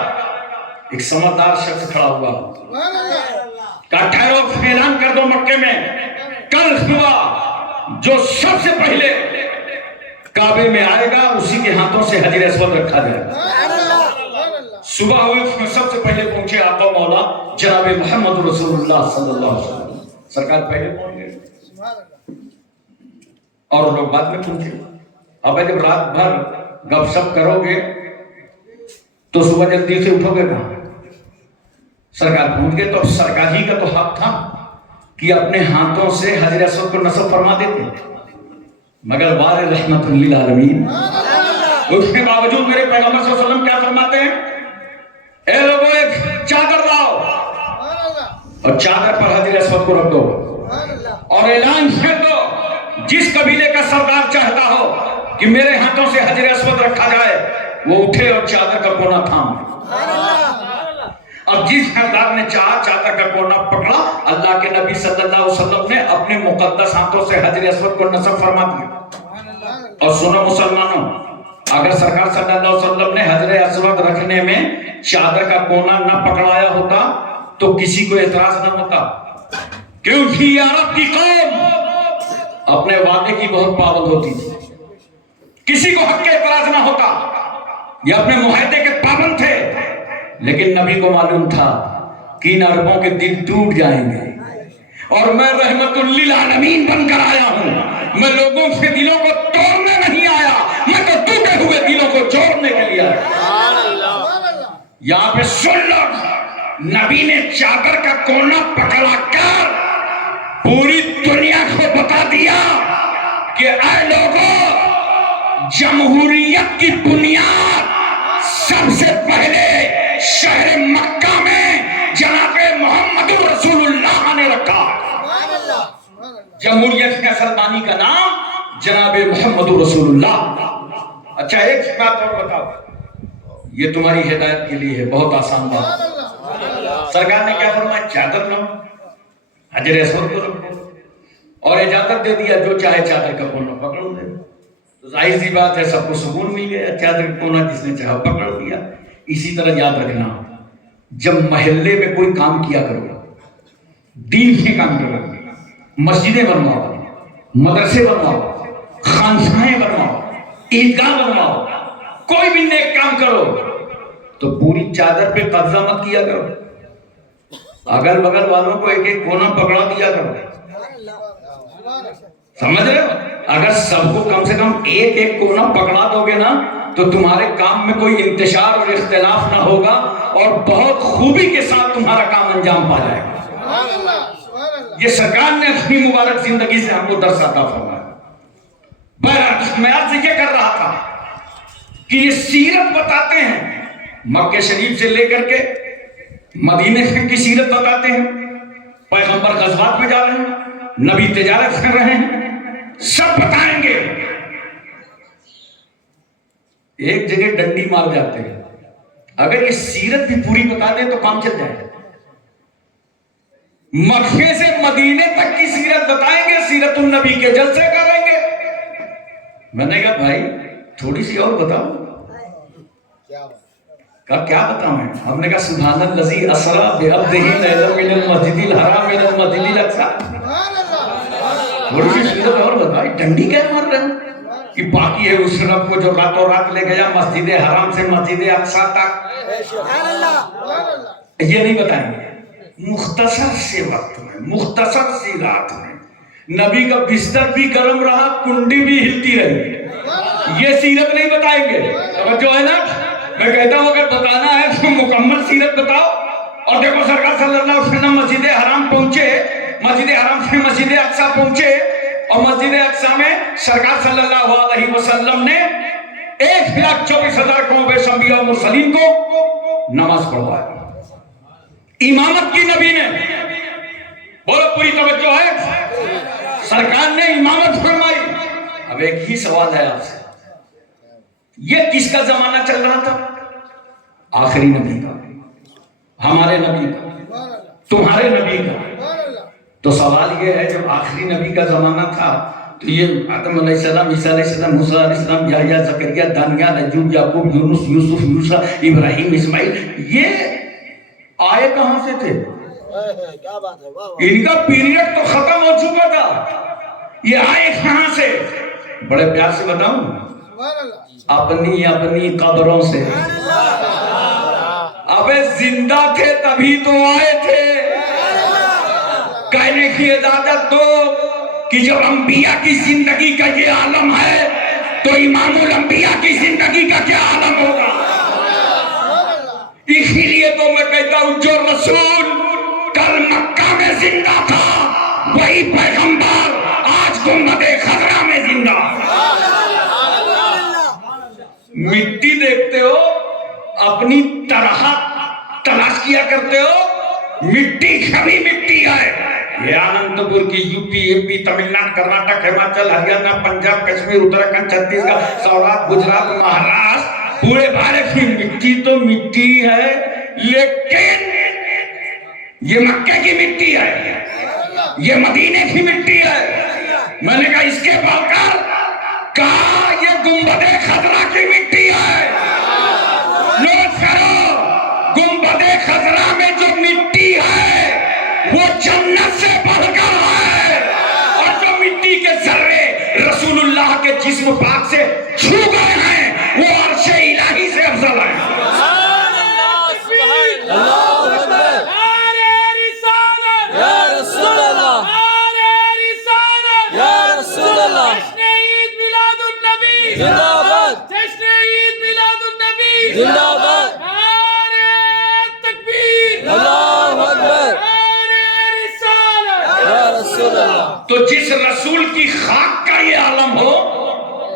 ایک سمجھدار شخص کھڑا ہوا، سبحان اللہ، کہا ٹھہرو، اعلان کر دو مکے میں کل صبح جو سب سے پہلے کعبے میں آئے گا اسی کے ہاتھوں سے حجر اسود رکھا جائے گا۔ سبحان اللہ، سبحان اللہ، صبح ہوئی، اس میں سب سے پہلے پہنچے آقا مولا جناب محمد رسول اللہ صلی اللہ علیہ وسلم، سرکار پہلے پہنچ گئے سبحان اللہ، اور لوگ بعد میں پہنچے۔ اب جب رات بھر گپ شپ کرو گے تو صبح جلدی سے اٹھو گے کہاں؟ سرکار پہنچ گئے تو اب سرکار ہی کا تو حق تھا کہ اپنے ہاتھوں سے حجر اسود کو نصب فرما دیتے، مگر بار رحمت للعالمین، اس کے باوجود میرے پیغمبر صلی اللہ علیہ وسلم کیا فرماتے ہیں؟ اے لوگوں ایک چادر لاؤ سبحان اللہ، اور چادر پر حجر اسود کو رکھ دو سبحان اللہ، اور اعلان کر دو جس قبیلے کا سردار چاہتا ہو کہ میرے ہاتھوں سے حجر اسود رکھا جائے وہ اٹھے اور چادر کا کونا تھام لے۔ سبحان اللہ، اب جس سردار نے چاہا چادر کا کونا پکڑا، اللہ کے نبی صلی اللہ علیہ وسلم نے اپنے مقدس ہاتھوں سے حجر اسود کو نصب فرما دیا۔ سبحان اللہ، اور سنو مسلمانوں، اگر سرکار صلی اللہ علیہ وسلم نے حجر اسود رکھنے میں چادر کا کونا نہ پکڑایا ہوتا تو کسی کو اعتراض نہ ہوتا، کیونکہ یہ عرب کی قوم اپنے وعدے کی بہت پابند ہوتی تھی، کسی کو حق کے اعتراض نہ ہوتا، یہ اپنے معاہدے کے پابند تھے۔ لیکن نبی کو معلوم تھا کہ ان عربوں کے دل ٹوٹ جائیں گے اور میں رحمت للعالمین بن کر آیا ہوں، میں لوگوں سے دلوں کو توڑنے نہیں آیا، میں تو ٹوٹے ہوئے دلوں کو جوڑنے کے لیے آیا۔ سبحان اللہ، یہاں پہ سن لو، نبی نے چادر کا کونا پکڑا کر پوری دنیا کو بتا دیا کہ اے لوگوں، جمہوریت کی بنیاد سب سے پہلے شہر مکہ میں جناب محمد رسول اللہ نے رکھا۔ سبحان اللہ، سبحان اللہ، جمہوریت کے اصلدانی کا نام جناب محمد رسول اللہ۔ اچھا ایک بات اور بتاؤ، یہ تمہاری ہدایت کے لیے ہے، بہت آسان بات۔ سبحان اللہ، سبحان اللہ، سرکار نے کیا فرمایا؟ چادر لو، حجر اسود کو رکھو، اور اجازت دے دیا جو چاہے چادر کا کونا پکڑ لے۔ تو ظاہر سی بات ہے سب کو سکون مل گیا، چادر کا کونا جس نے چاہا پکڑ لیا۔ اسی طرح یاد رکھنا، جب محلے میں کوئی کام کیا کرو، دین کے کام کرو، مسجدیں بنواؤ، مدرسے بنواؤ، خانقاہیں بنواؤ، عیدگاہ بنواؤ، کوئی بھی نیک کام کرو تو پوری چادر پہ قبضہ مت کیا کرو، اگل بگل والوں کو ایک ایک کونا پکڑا دیا کرو۔ سبحان اللہ، سمجھ رہے ہو؟ اگر سب کو کم سے کم ایک ایک کونا پکڑا دو گے نا تو تمہارے کام میں کوئی انتشار اور اختلاف نہ ہوگا اور بہت خوبی کے ساتھ تمہارا کام انجام پا جائے گا۔ سبحان اللہ، سبحان اللہ، یہ سرکار نے اپنی مبارک زندگی سے ہم کو درس عطا فرمایا۔ بہرحال میں آپ سے یہ کر رہا تھا کہ یہ سیرت بتاتے ہیں، مکہ شریف سے لے کر کے مدینے کی سیرت بتاتے ہیں، پیغمبر غزوات میں جا رہے ہیں، نبی تجارت کر رہے ہیں، سب بتائیں گے۔ ایک جگہ ڈنڈی مار جاتے ہیں، اگر یہ سیرت بھی پوری بتا دیں تو کام چل جائے۔ مکے سے مدینے تک کی سیرت بتائیں گے، سیرت النبی کے جلسے کریں گے۔ میں نے کہا بھائی تھوڑی سی اور بتاؤ۔ کہا کیا بتاؤں میں؟ ہم نے کہا سبحان الذی اسری بعبدہ لیلا من المسجد الحرام الى المسجد الاقصی۔ سبحان اللہ، تھوڑی سی سیرت اور بتائی، ڈنڈی کیا مار رہے ہیں کہ باقی ہے اس رب کو جو راتوں رات لے گیا مسجد حرام سے مسجد اقصی تک۔ سبحان اللہ، سبحان اللہ، یہ نہیں بتائیں گے۔ مختصر سے وقت میں، مختصر سی رات میں نبی کا بستر بھی گرم رہا، کنڈی بھی ہلتی رہی، یہ سیرت نہیں بتائیں گے۔ توجہ ہے نا؟ میں کہتا ہوں اگر بتانا ہے تو مکمل سیرت بتاؤ۔ اور دیکھو سرکار صلی اللہ علیہ وسلم مسجد حرام پہنچے، مسجد حرام سے مسجد اقصی پہنچے، اور مسجد اقصی میں سرکار صلی اللہ علیہ وسلم نے 1,24,000 قوم بے انبیاء و مرسلین کو نماز پڑھوایا۔ امامت کی نبی نے، بولو پوری توجہ ہے، سرکار نے امامت فرمائی۔ اب ایک ہی سوال ہے آپ سے، یہ کس کا زمانہ چل رہا تھا؟ آخری نبی کا، ہمارے نبی کا۔ سبحان اللہ، تمہارے نبی کا. سبحان اللہ. تو سوال یہ ہے جب آخری نبی کا زمانہ تھا تو یہ آدم علیہ السلام، عیسیٰ علیہ السلام، موسیٰ علیہ السلام، یحییٰ، زکریا، دانیال، ایوب، یعقوب، یونس، یوسف، موسیٰ، ابراہیم، اسماعیل، یہ آئے کہاں سے تھے؟ کیا بات ہے، واہ واہ. ان کا پیریڈ تو ختم ہو چکا تھا، یہ آئے کہاں سے؟ بڑے پیار سے بتاؤں، سبحان اللہ. اپنی اپنی قبروں سے. ابے زندہ تھے تبھی تو آئے تھے. کہنے کی اجازت دو کہ جب انبیاء کی زندگی کا یہ عالم ہے تو امام الانبیاء کی زندگی کا کیا عالم ہوگا؟ اسی لیے تو میں کہتا ہوں جو رسول کل مکہ میں زندہ تھا وہی پیغمبر آج گنبد خضرا میں زندہ. مٹی دیکھتے ہو اپنی طرح تلاش کیا کرتے ہو، مٹی کبھی مٹی ہے. یہ آنند پور کی یو پی، اے پی، تمل ناڈو، کرناٹک، ہماچل، ہریانہ، پنجاب، کشمیر، اتراکھنڈ، چھتیس گڑھ، سوراشٹر، گجرات، مہاراشٹر، پورے بھارت کی مٹی تو مٹی ہے، لیکن یہ مکے کی مٹی ہے، یہ مدینے کی مٹی ہے. میں نے کہا اس کے باوجود کہا یہ گنبد خضرا کی مٹی ہے. نوٹ کرو، گنبد خضرا میں جو مٹی ہے وہ جنت سے بڑھ کر ہے، اور جو مٹی کے ذرے رسول اللہ کے جسم پاک سے چھو گئے ہیں وہ عرش الہی سے افضل ہے. تو جس رسول کی خاک کا یہ عالم ہو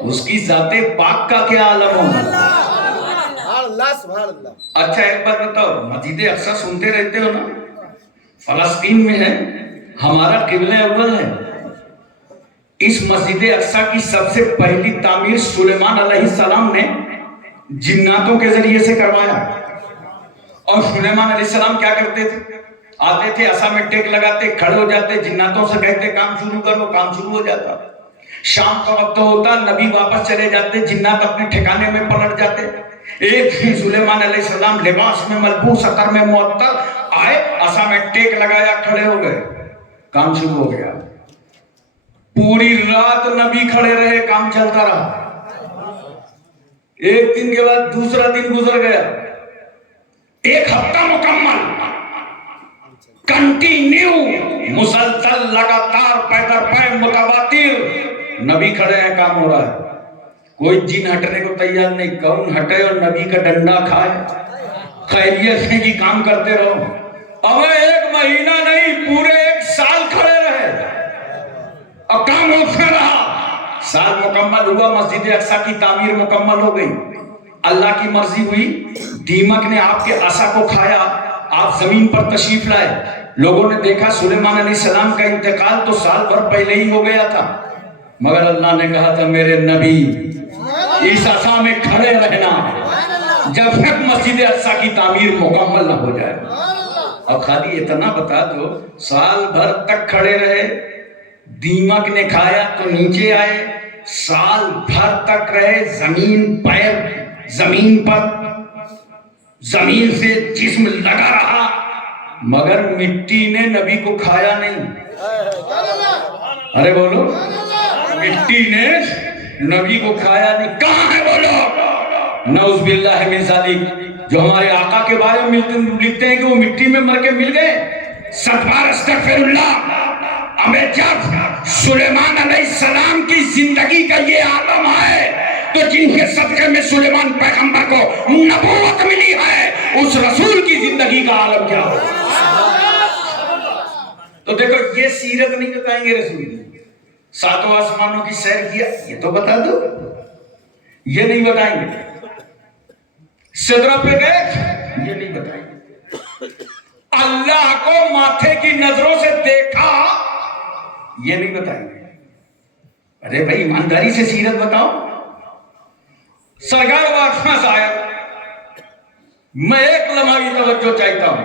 اس کی ذات پاک کا کیا عالم ہو. سبحان اللہ، سبحان اللہ. اچھا ایک بات بتاؤ، مسجد اقصی سنتے رہتے ہو نا، فلسطین میں ہے، ہمارا قبلہ اول ہے. اس مسجد اقصی کی سب سے پہلی تعمیر سلیمان علیہ السلام نے جناتوں کے ذریعے سے کروایا. اور سلیمان علیہ السلام کیا کرتے تھے؟ آتے تھے، عصا میں ٹیک لگاتے، کھڑے ہو جاتے، جناتوں سے کہتے کام شروع کرو، کام شروع ہو جاتا. شام کا وقت ہوتا، نبی واپس چلے جاتے، جنات اپنے ٹھکانے میں پلٹ جاتے. ایک دن سلیمان علیہ السلام لباس میں ملبوس، عطر میں معطر آئے، عصا میں ٹیک لگایا، کھڑے ہو گئے، کام شروع ہو گیا. پوری رات نبی کھڑے رہے، کام چلتا رہا. ایک دن کے بعد دوسرا دن گزر گیا، ایک ہفتہ مکمل کنٹینیو، مسلسل، لگاتار، پے در پے، متواتر نبی کھڑے ہیں، کام ہو رہا ہے. کوئی جن ہٹنے کو تیار نہیں، کون ہٹے اور نبی کا ڈنڈا کھائے. خیریت سے کی کام کرتے رہو. اب ایک مہینہ نہیں، پورے ایک سال کھڑے رہے اور کام ہوتا رہا. سال مکمل ہوا، مسجد اقصی کی تعمیر مکمل ہو گئی. اللہ کی مرضی ہوئی، دیمک نے آپ کے عصا کو کھایا، آپ زمین پر تشریف لائے. لوگوں نے دیکھا سلیمان علیہ السلام کا انتقال تو سال بھر پہلے ہی ہو گیا تھا، مگر اللہ نے کہا تھا میرے نبی اس عصا میں کھڑے رہنا جب تک مسجد اقصی کی تعمیر مکمل نہ ہو جائے. اب خالی اتنا بتا دو، سال بھر تک کھڑے رہے، دیمک نے کھایا تو نیچے آئے، سال بھر تک رہے، زمین پیر زمین پر، زمین سے جسم لگا رہا، مگر مٹی نے نبی کو کھایا نہیں. ارے بولو، مٹی نے نبی کو کھایا نہیں. کہاں ہے بولو؟ نعوذ باللہ من ذالک. جو ہمارے آقا کے بارے میں لکھتے ہیں کہ وہ مٹی میں مر کے مل گئے. 7 بار استغفر اللہ. ہمیں جب سلیمان علیہ السلام کی زندگی کا یہ عالم ہے تو جن کے صدقے میں سلیمان پیغمبر کو نبوت ملی ہے، اس رسول کی زندگی کا عالم کیا ہو. تو دیکھو، یہ سیرت نہیں بتائیں گے رسول کی. 7 آسمانوں کی سیر کیا، یہ تو بتا دو. یہ نہیں بتائیں گے. سدرہ پہ گئے، یہ نہیں بتائیں گے. اللہ کو ماتھے کی نظروں سے دیکھا، یہ نہیں بتائیں گے. ارے بھائی ایمانداری سے سیرت بتاؤ. سرکار واقعہ صاحب، میں ایک لمحہ کی توجہ چاہتا ہوں.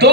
2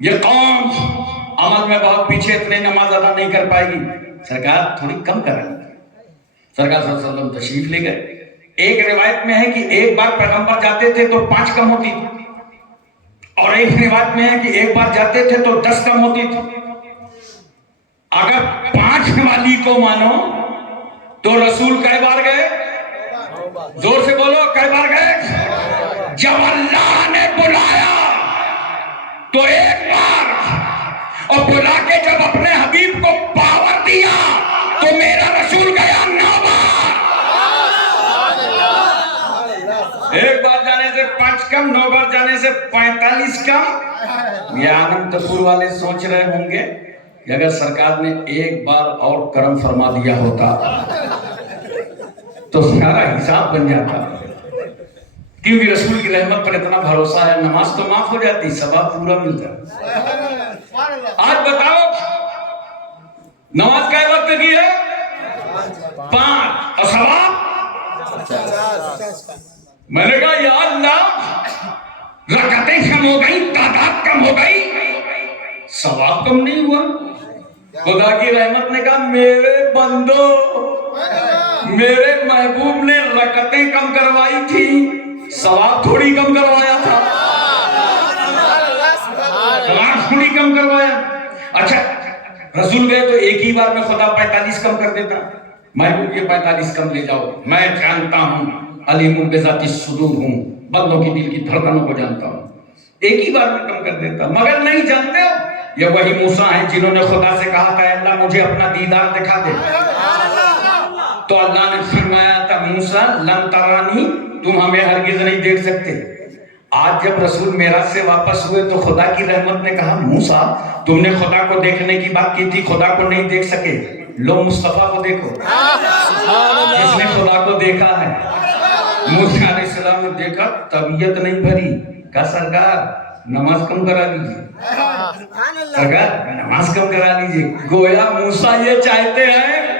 یہ قوم عمل میں بہت پیچھے، اتنے نماز ادا نہیں کر پائے گی. سرکار تھوڑی کم کریں. سرکار صلی اللہ علیہ وسلم تشریف لے گئے. ایک روایت میں ہے کہ ایک بار پیغمبر جاتے تھے تو 5 کم ہوتی تھی، اور ایک روایت میں ہے کہ ایک بار جاتے تھے تو 10 کم ہوتی تھی. اگر 5 والی کو مانو تو رسول کئی بار گئے؟ زور سے بولو، کئی بار گئے؟ جب اللہ نے بلایا تو ایک بار، اور بلا کے جب اپنے حبیب کو پاور دیا تو میرا رسول گیا 9 بار. ایک بار جانے سے 5 کم، 9 بار جانے سے 45 کم. یہ آنند تپور والے سوچ رہے ہوں گے کہ اگر سرکار نے ایک بار اور کرم فرما دیا ہوتا تو سارا حساب بن جاتا، کیونکہ رسول کی رحمت پر اتنا بھروسہ ہے. نماز تو معاف ہو جاتی، ثواب پورا ملتا. آج بتاؤ نماز کا وقت کی ہے 5 اور ثواب. میں نے کہا یا اللہ، رکعتیں کم ہو گئی، تعداد کم ہو گئی، ثواب کم نہیں ہوا. خدا کی رحمت نے کہا میرے بندو، میرے محبوب نے رکعتیں کم کروائی تھی، ثواب تھوڑی کم کروایا تھا. ثواب تھوڑی کم کروایا. اچھا رسول گئے تو ایک ہی بار میں خدا 45 کم کر دیتا. محبوب یہ 45 کم لے جاؤ، میں جانتا ہوں، علیم بذات الصدور ہوں، بندوں کی دل کی دھڑکنوں کو جانتا ہوں. ایک ہی بار میں کم کر دیتا. مگر نہیں جانتے ہو، یہ وہی موسیٰ ہیں جنہوں نے خدا سے کہا تھا اللہ مجھے اپنا دیدار دکھا دے. تو اللہ نے فرمایا تھا موسیٰ لن ترانی، تم ہمیں ہرگز نہیں دیکھ سکتے. آج جب رسول معراج سے واپس ہوئے تو خدا کی رحمت نے کہا موسیٰ تم نے خدا کو دیکھنے کی بات کی تھی، خدا کو نہیں دیکھ سکے، لو مصطفیٰ کو دیکھو جس نے خدا کو دیکھا ہے. موسیٰ علیہ السلام نے دیکھا، طبیعت نہیں بھری. کہا سرکار نماز کم کرا لیجیے، سرکار نماز کم کرا لیجیے. گویا موسیٰ یہ چاہتے ہیں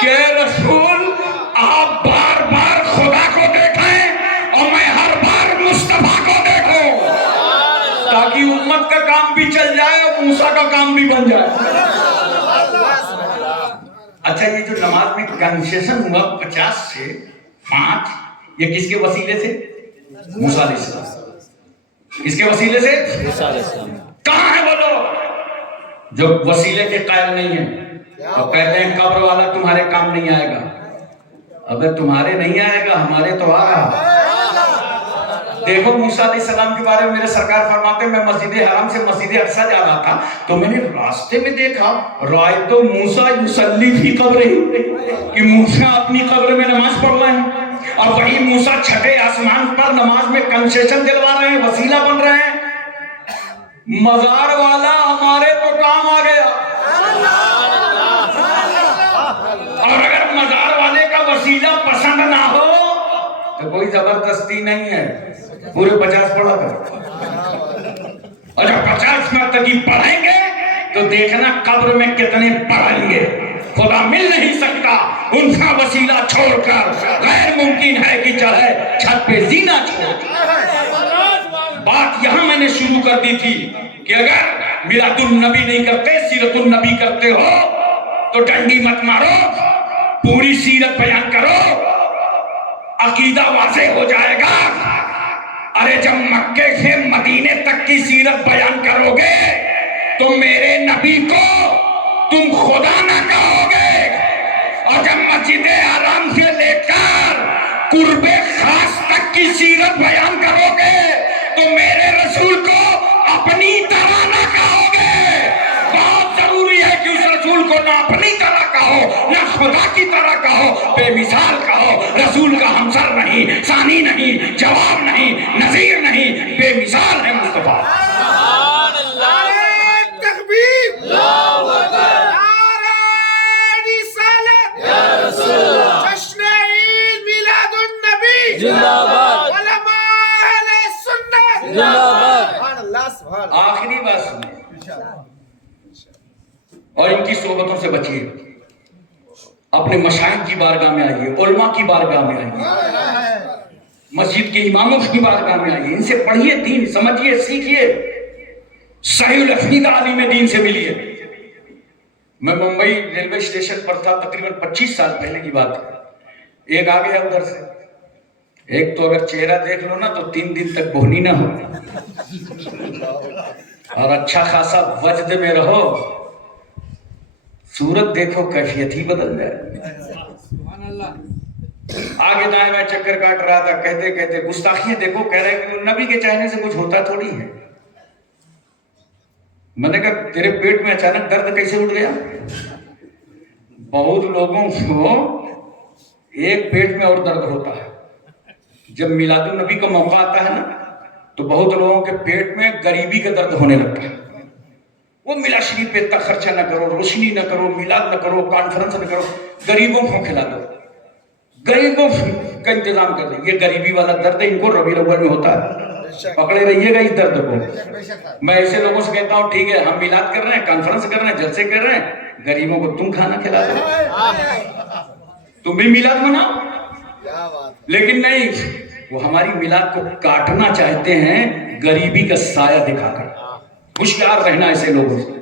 کہ رسول آپ بار بار خدا کو دیکھیں اور میں ہر بار مصطفیٰ کو دیکھوں، تاکہ امت کا کام بھی چل جائے اور موسیٰ کا کام بھی بن جائے. اچھا یہ جو نماز میں کنسیشن ہوا 50 سے 5، یہ کس کے وسیلے سے؟ موسیٰ علیہ السلام. کس کے وسیلے سے؟ موسیٰ علیہ السلام. کہاں ہے وہ لوگ جو وسیلے کے قائل نہیں ہیں اور کہتے ہیں قبر والا تمہارے کام نہیں آئے گا؟ اگر تمہارے نہیں آئے گا ہمارے تو آ رہا. دیکھو موسیٰ علیہ السلام کے بارے میں میرے سرکار فرماتے ہیں میں مسجد حرام سے مسجد اقصی جا رہا تھا تو میں نے راستے میں دیکھا رائت موسیٰ یصلی فی قبرہ، کہ موسیٰ اپنی قبر میں نماز پڑھ رہے ہیں، اور وہی موسیٰ چھٹے آسمان پر نماز میں کنسیشن دلوا رہے ہیں، وسیلہ بن رہے ہیں. مزار والا ہمارے تو کام آ گیا. اور اگر مزار والے کا وسیلہ پسند نہ ہو تو کوئی زبردستی نہیں ہے، پورے 50 پڑھا کر. اور جب 50 مرتبہ پڑھیں گے تو دیکھنا قبر میں کتنے پڑھیں گے. خدا مل نہیں سکتا ان کا وسیلہ چھوڑ کر، غیر ممکن ہے کہ چڑھے چھت پہ زینہ چھوڑ. بات یہاں میں نے شروع کر دی تھی کہ اگر میلاد النبی نہیں کرتے، سیرت النبی کرتے ہو تو ڈنڈی مت مارو، پوری سیرت بیان کرو، عقیدہ واضح ہو جائے گا. ارے جب مکے سے مدینے تک کی سیرت بیان کرو گے تو میرے نبی کو تم خدا نہ کہو گے، اور جب مسجد حرام سے لے کر قرب خاص تک کی سیرت بیان کرو گے تو میرے رسول کو اپنی طرح نہ کہو گے. بہت ضروری ہے کہ اس رسول کو نہ اپنی طرح کہو نہ خدا کی طرح کہو، بے مثال کہو. رسول کا ہمسر نہیں، ثانی نہیں، جواب نہیں، نظیر نہیں، بے مثال ہے مصطفیٰ. آخری بات سنیں اور ان کی صحبتوں سے بچیے. اپنے مشائخ کی بارگاہ میں آئیے، علماء کی بارگاہ میں آئیے، مسجد کے اماموں کی بارگاہ میں آئیے، ان سے پڑھیے، دین سمجھیے، سیکھیے. صحیح العقیدہ عالم دین سے ملیے. میں ممبئی ریلوے اسٹیشن پر تھا, تقریباً 25 سال پہلے کی بات ہے. ایک آ گیا ادھر سے, ایک تو اگر چہرہ دیکھ لو نا تو 3 دن تک بہنی نہ ہو, اور اچھا خاصا وجد میں رہو, صورت دیکھو کیفیت ہی بدل جائے. آگے دائیں میں چکر کاٹ رہا تھا, کہتے کہتے گستاخیاں دیکھو, کہہ رہے کہ نبی کے چاہنے سے کچھ ہوتا تھوڑی ہے. میں نے کہا تیرے پیٹ میں اچانک درد کیسے اٹھ گیا؟ بہت لوگوں کو ایک پیٹ میں اور درد ہوتا ہے. جب میلاد النبی کا موقع آتا ہے نا تو بہت لوگوں کے پیٹ میں غریبی کا درد ہونے لگتا ہے. وہ میلاد شریف پہ اتنا خرچہ نہ کرو, روشنی نہ کرو, میلاد نہ کرو, کانفرنس نہ کرو, غریبوں کو کھلا دو, غریبوں کا انتظام کر دیں. یہ غریبی والا درد ان کو ربیع الاول میں ہوتا ہے, پکڑے رہیے گا اس درد کو. میں ایسے لوگوں سے کہتا ہوں ٹھیک ہے ہم میلاد کر رہے ہیں, کانفرنس کر رہے ہیں, جلسے کر رہے ہیں, غریبوں کو تم کھانا کھلا دو, تم بھی میلاد مناؤ. لیکن نہیں, وہ ہماری میلاد کو کاٹنا چاہتے ہیں غریبی کا سایہ دکھا کر. ہوشیار رہنا ایسے لوگوں سے.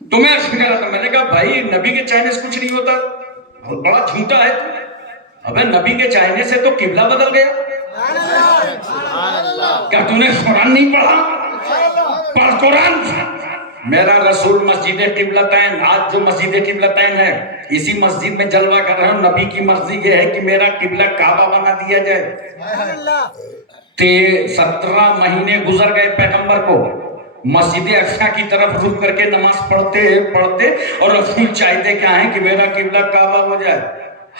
تو میں کہہ رہا تھا, میں نے کہا بھائی نبی کے چاہنے سے کچھ نہیں ہوتا, بہت بڑا جھوٹا ہے. ابے نبی کے چاہنے سے تو قبلہ بدل گیا. کیا تم نے قرآن نہیں پڑھا؟ پڑھ قرآن. میرا رسول مسجد قبلتین, آج جو مسجد قبلتین ہے اسی مسجد میں جلوہ کر رہا ہوں. نبی کی مرضی یہ ہے کہ میرا قبلہ کعبہ بنا دیا جائے. 17 مہینے گزر گئے پیغمبر کو مسجد اقصی کی طرف رخ کر کے نماز پڑھتے اور رسول چاہتے کیا ہے کہ میرا قبلہ کعبہ ہو جائے.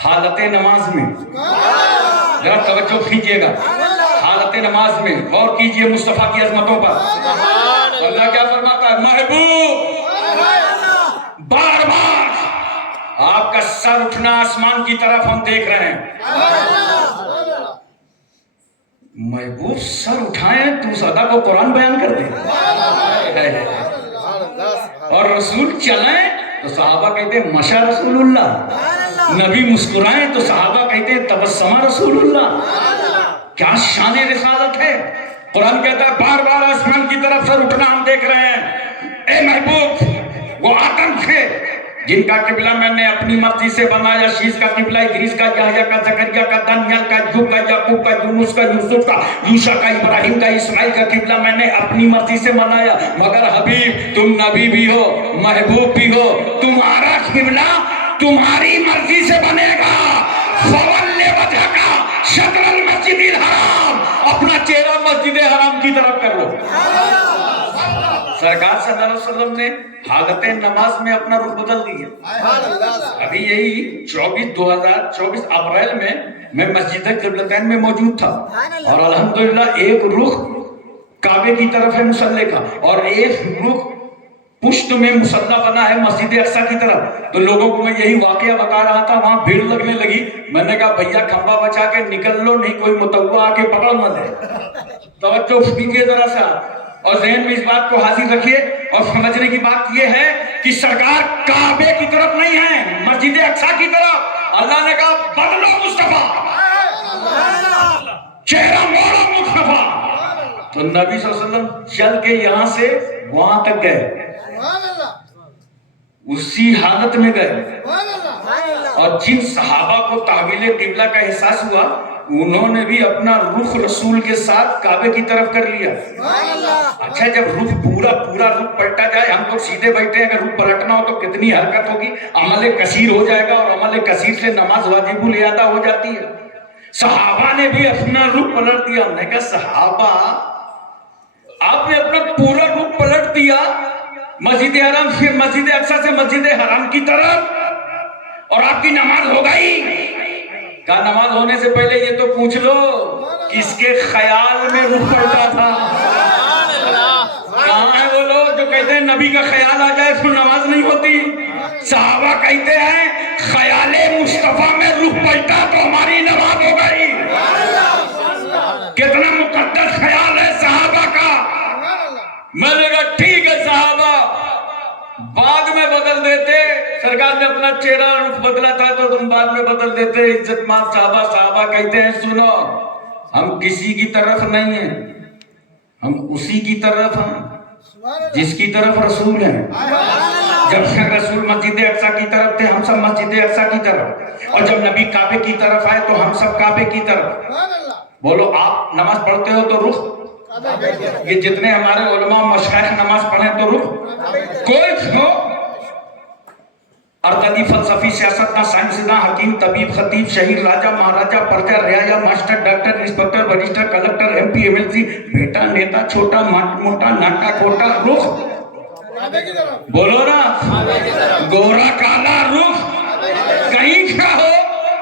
حالت نماز میں ذرا توجہ کیجیے گا, حالت نماز میں غور کیجیے مصطفیٰ کی عظمتوں پر. اللہ کیا فرماتا ہے, محبوب بار بار آپ کا سر اٹھنا آسمان کی طرف ہم دیکھ رہے ہیں. محبوب سر اٹھائیں تو صدا کو قرآن بیان کر دیں, اور رسول چلائیں تو صحابہ کہتے ہیں مشا رسول اللہ. نبی مسکرائیں تو صحابہ کہتے ہیں تبسم رسول اللہ. کیا شان رسالت ہے. قرآن کہتا ہے بار بار آسمان کی طرف سر اٹھنا ہم دیکھ رہے ہیں. اے محبوب وہ آدم تھے جن کا قبلہ میں نے اپنی مرضی سے بنایا. شیش کا قبلہ ادریس کا, یحییٰ کا, زکریا کا, دانیال کا, ایوب کا, یعقوب کا, یونس کا, یوسف کا, یوشع کا, ابراہیم کا, اسماعیل کا قبلہ میں نے اپنی مرضی سے بنایا. مگر حبیب تم نبی بھی ہو, محبوب بھی ہو, تمہارا قبلہ تمہاری مرضی سے بنے گا. فول وجہک شطر المسجد الحرام, اپنا چہرہ مسجد حرام کی طرف کر لو. سرکار صلی اللہ علیہ وسلم نے حالت نماز میں اپنا رخ بدل دیا. ابھی یہی 2024 اپریل میں مسجد قبلتین میں موجود تھا, اور الحمدللہ ایک رخ کعبے کی طرف ہے مصلی کا, اور ایک رخ پشت میں مصلی بنا ہے مسجد اقصی کی طرف. تو لوگوں کو میں یہی واقعہ بتا رہا تھا, وہاں بھیڑ لگنے لگی. میں نے کہا بھیا کھمبا بچا کے نکل لو, نہیں کوئی متوا آ کے پکڑ نہ لے. توجہ کیجیے ذرا سا, اور ذہن میں اس بات کو حاضر رکھیے. اور سمجھنے کی بات یہ ہے کہ سرکار کعبے کی طرف نہیں ہے, مسجد اقصی کی طرف. اللہ نے کہا بدلو مصطفیٰ, چہرہ موڑو مصطفیٰ. تو نبی صلی اللہ علیہ وسلم چل کے یہاں سے وہاں تک گئے, اسی حالت میں گئے. اور جن صحابہ کو تحویل قبلہ کا احساس ہوا انہوں نے بھی اپنا رخ رسول کے ساتھ کعبے کی طرف کر لیا. اچھا جب رخ پورا رخ پلٹا جائے, ہم لوگ سیدھے بیٹھے ہیں, اگر رخ پلٹنا ہو تو کتنی حرکت ہوگی, عمل کثیر ہو جائے گا, اور عمل کثیر سے نماز واجب الادا ہو جاتی ہے. صحابہ نے بھی اپنا رخ پلٹ دیا. ہم نے کہا صحابہ آپ نے اپنا پورا رخ پلٹ دیا مسجد حرام سے, مسجد اقصی سے مسجد حرام کی طرف, اور آپ کی نماز ہو گئی. کہا نماز ہونے سے پہلے یہ تو پوچھ لو کس کے خیال میں رخ پلٹا تھا. کہاں ہیں وہ لوگ جو کہتے ہیں نبی کا خیال آ جائے تو نماز نہیں ہوتی. صحابہ کہتے ہیں خیال مصطفیٰ میں رخ پلٹا تو ہماری نماز ہو گئی. کتنا مقدس خیال ہے صحابہ کا. میں نے کہا ٹھیک ہے صحابہ بعد میں بدل دیتے, سرکار نے اپنا چہرہ رخ بدلا تھا تو تم بعد میں بدل دیتے. عزت مند صحابہ کہتے ہیں سنو ہم کسی کی طرف نہیں ہیں, ہم اسی کی طرف ہیں. جس کی طرف رسول ہے. جب رسول مسجد اقصی کی طرف تھے ہم سب مسجد اقصی کی طرف, اور جب نبی کعبے کی طرف آئے تو ہم سب کعبے کی طرف. بولو آپ نماز پڑھتے ہو تو رخ, یہ جتنے ہمارے علماء مشائخ نماز پڑھیں تو رخ کوئی ہو, ارتدی فلسفی سیاستداں سائنسداں حکیم طبیب خطیب شہید راجہ مہاراجہ پرجا رعایا master doctor inspector barrister collector M P M L C بیٹا نیتا چھوٹا موٹا ناٹا کھوٹا رخ بولو نا, گورا کالا رخ کہیں کیا ہو,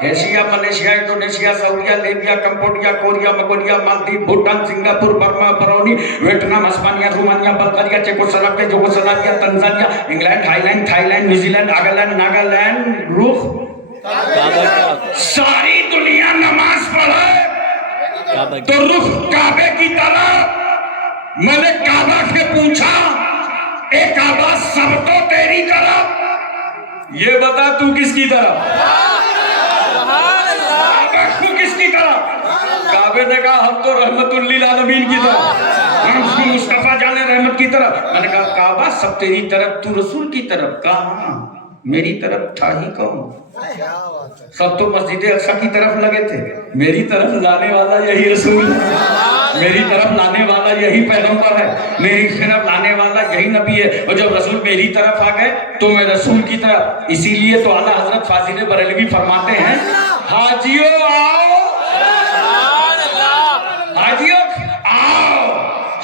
ایشیا ملیشیا انڈونیشیا سعودیہ Libya Cambodia Korea Mongolia Maldives Bhutan Singapore Burma Brunei Vietnam اسپانیہ Romania Bulgaria Czechoslovakia Yugoslavia Tanzania England Highland Thailand New Zealand آگلینڈ ناگالینڈ رخ ساری دنیا نماز پڑھے تو رخ کعبے کی طرف. میں نے کعبہ سے پوچھا اے کعبہ سب تو تیری طرف, یہ بتا تو کس کی طرف, کس کی طرف. کعبے نے کہا ہم تو رحمت للعالمین کی طرف, ہم مصطفیٰ جان رحمت کی طرف. میں نے کہا کعبہ سب تیری طرف تو رسول کی طرف. کہاں میری طرف تھا ہی کون, سب تو مسجد اقصی کی طرف لگے تھے, میری طرف لانے والا یہی رسول ہے, میری طرف لانے والا یہی پیغمبر ہے, میری طرف لانے والا یہی نبی ہے. اور جب رسول میری طرف آ گئے تو میں رسول کی طرف. اسی لیے تو اعلیٰ حضرت فاضل بریلوی فرماتے ہیں حاجیو آؤ, حاجیو آؤ,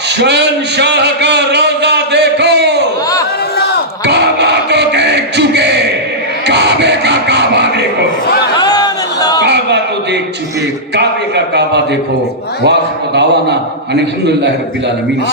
شہنشاہ کا روضہ دیکھو, کعبہ تو دیکھ چکے, کعبے کا کعبہ دیکھو, کعبہ تو دیکھ چکے, کعبے کا کعبہ دیکھو. واخر دعوانا ان الحمدللہ رب العالمین.